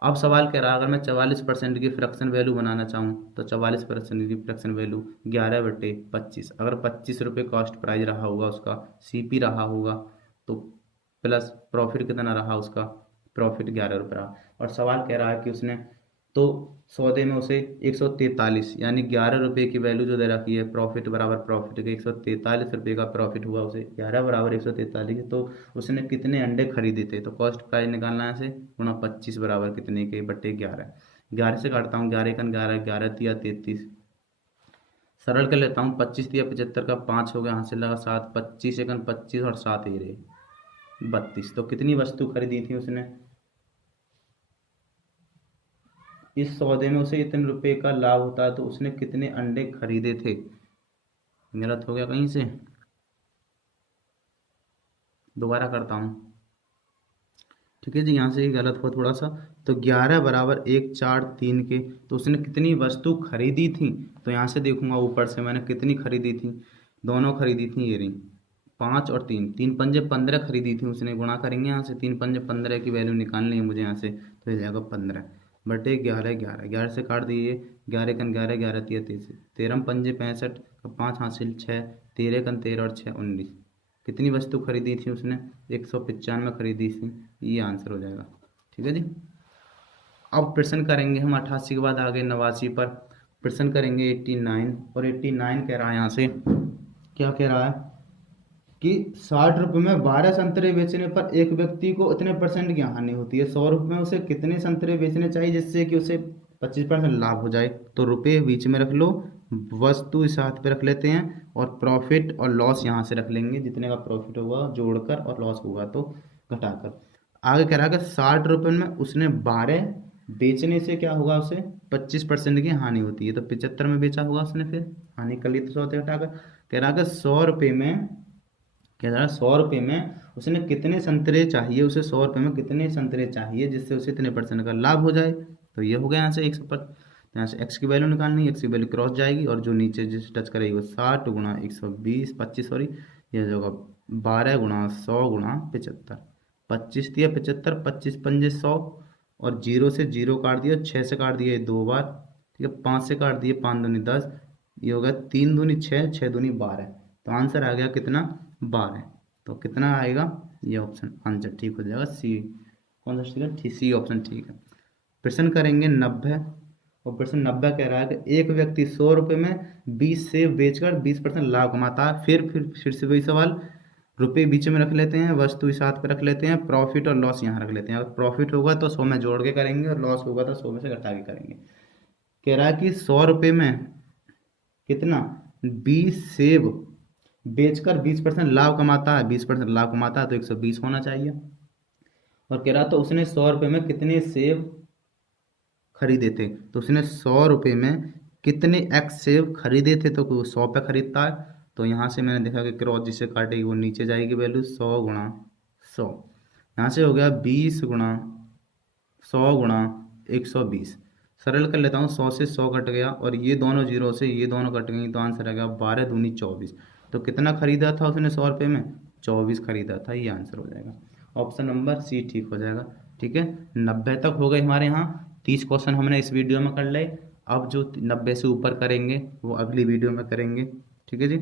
अब सवाल कह रहा है अगर मैं 44% की फ्रैक्शन वैल्यू बनाना चाहूँ तो 44% की फ्रैक्शन वैल्यू 11/25, अगर 25 रुपये कॉस्ट प्राइस रहा होगा उसका, सीपी रहा होगा, तो प्लस प्रॉफिट कितना रहा उसका, प्रॉफिट 11 रुपये रहा। और सवाल कह रहा है कि उसने तो सौदे में उसे 143 यानी 11 रुपये की वैल्यू जो दे रखी है, प्रॉफिट बराबर प्रॉफिट के 143 रुपये का प्रॉफिट हुआ उसे, 11 बराबर 143, तो उसने कितने अंडे खरीदे थे, तो कॉस्ट प्राइस निकालना है, से गुणा 25 बराबर कितने के बटे 11। 11 से काटता हूँ, 11 × 11, 11 × 33, सरल कर लेता हूँ, 25 × 75 का 5 हो गया, हाथ से लगा 7, 25 × 25 और 7 ही रहे 32। तो कितनी वस्तु खरीदी थी उसने, इस सौदे में उसे इतने रुपए का लाभ होता है तो उसने कितने अंडे खरीदे थे। गलत हो गया कहीं से, दोबारा करता हूँ, ठीक है जी, यहाँ से ही गलत हुआ थोड़ा सा। तो 11 बराबर 1 4 3 के, तो उसने कितनी वस्तु खरीदी थी, तो यहाँ से देखूंगा ऊपर से मैंने कितनी खरीदी थी, दोनों खरीदी थी, ये रही 5 और 3, 3 पंजे 15 खरीदी थी उसने, गुणा करेंगे यहाँ से, 3 पंजे 15 की वैल्यू निकालनी है मुझे यहाँ से, तो ये जाएगा 15 बटे 11, 11 11 से काट दिए, 11 × 11, 11 × 33, 13 पंजे 65, 5 हासिल 6, 13 × 13 और 6 19, कितनी वस्तु खरीदी थी उसने, 195 खरीदी थी, ये आंसर हो जाएगा। ठीक है जी। अब प्रश्न करेंगे हम 88 के बाद आगे 89 पर, प्रश्न करेंगे 89, और 89 कह रहा है यहाँ से, क्या कह रहा है कि 60 रुपये में 12 संतरे बेचने पर एक व्यक्ति को इतने परसेंट की हानि होती है, 100 रुपये में उसे कितने संतरे बेचने चाहिए जिससे कि उसे 25% लाभ हो जाए। तो रुपये बीच में रख लो, वस्तु इस हाथ पे रख लेते हैं, और प्रॉफिट और लॉस यहाँ से रख लेंगे, जितने का प्रॉफिट होगा जोड़कर और लॉस होगा तो घटाकर। आगे कह रहा है कि 60 रुपये में उसने 12 बेचने से क्या होगा, उसे 25% की हानि होती है, तो 75 में बेचा होगा उसने, फिर हानि कर ली तो 100 से घटाकर। कह रहा है कि 100 रुपये में, कह रहा है 100 रुपये में उसने कितने संतरे चाहिए, उसे 100 रुपये में कितने संतरे चाहिए जिससे उसे इतने परसेंट का लाभ हो जाए। तो ये हो गया यहाँ से 100 पर, यहाँ से एक्स की वैल्यू निकालनी है, एक्स की वैल्यू क्रॉस जाएगी, और जो नीचे जिस टच करेगी वो 60 × 120 25 सॉरी, ये जो होगा 12 × 100 × 75, 25 दिया 75, 25 पंजे 100, और 0 से 0 काट दिया, 6 से काट दिया 2 बार, ठीक है, 5 से काट दिए 5 दूनी 10, ये होगा 3 दूनी 6, 6 दूनी 12, तो आंसर आ गया कितना, 12। तो कितना आएगा, ये ऑप्शन आंसर ठीक हो जाएगा, सी। कौन सा ठीक है, सी ऑप्शन ठीक है। प्रश्न करेंगे 90, और प्रश्न 90 कह रहा है कि एक व्यक्ति 100 रुपये में 20 सेब बेचकर 20% लाभ कमाता है। फिर से वही सवाल, रुपये बीच में रख लेते हैं, वस्तु इस हाथ पे रख लेते हैं, प्रॉफिट और लॉस यहाँ रख लेते हैं। अगर प्रॉफिट होगा तो 100 में जोड़ के करेंगे, और लॉस होगा तो 100 में से घटा के करेंगे। कह रहा है कि 100 रुपये में कितना, 20 सेब बेचकर 20% लाभ कमाता है, 20% लाभ कमाता है तो 120 होना चाहिए। और कह रहा तो उसने 100 रुपये में कितने सेब खरीदे थे, तो उसने 100 रुपये में कितने एक्स सेब खरीदे थे, तो वो 100 पे खरीदता है, तो यहाँ से मैंने देखा कि क्रॉस जिसे काटेगी वो नीचे जाएगी वैल्यू, 100 × 100, यहाँ से हो गया 20 × 100 × 120। सरल कर लेता हूँ, 100 से 100 कट गया, और ये दोनों जीरो से ये दोनों कट गई, तो आंसर आ गया 12 दूनी 24। तो कितना खरीदा था उसने 100 रुपये में, 24 खरीदा था, ये आंसर हो जाएगा। ऑप्शन नंबर सी ठीक हो जाएगा। ठीक है, 90 तक हो गए हमारे यहाँ, 30 क्वेश्चन हमने इस वीडियो में कर लिए। अब जो 90 से ऊपर करेंगे वो अगली वीडियो में करेंगे। ठीक है जी।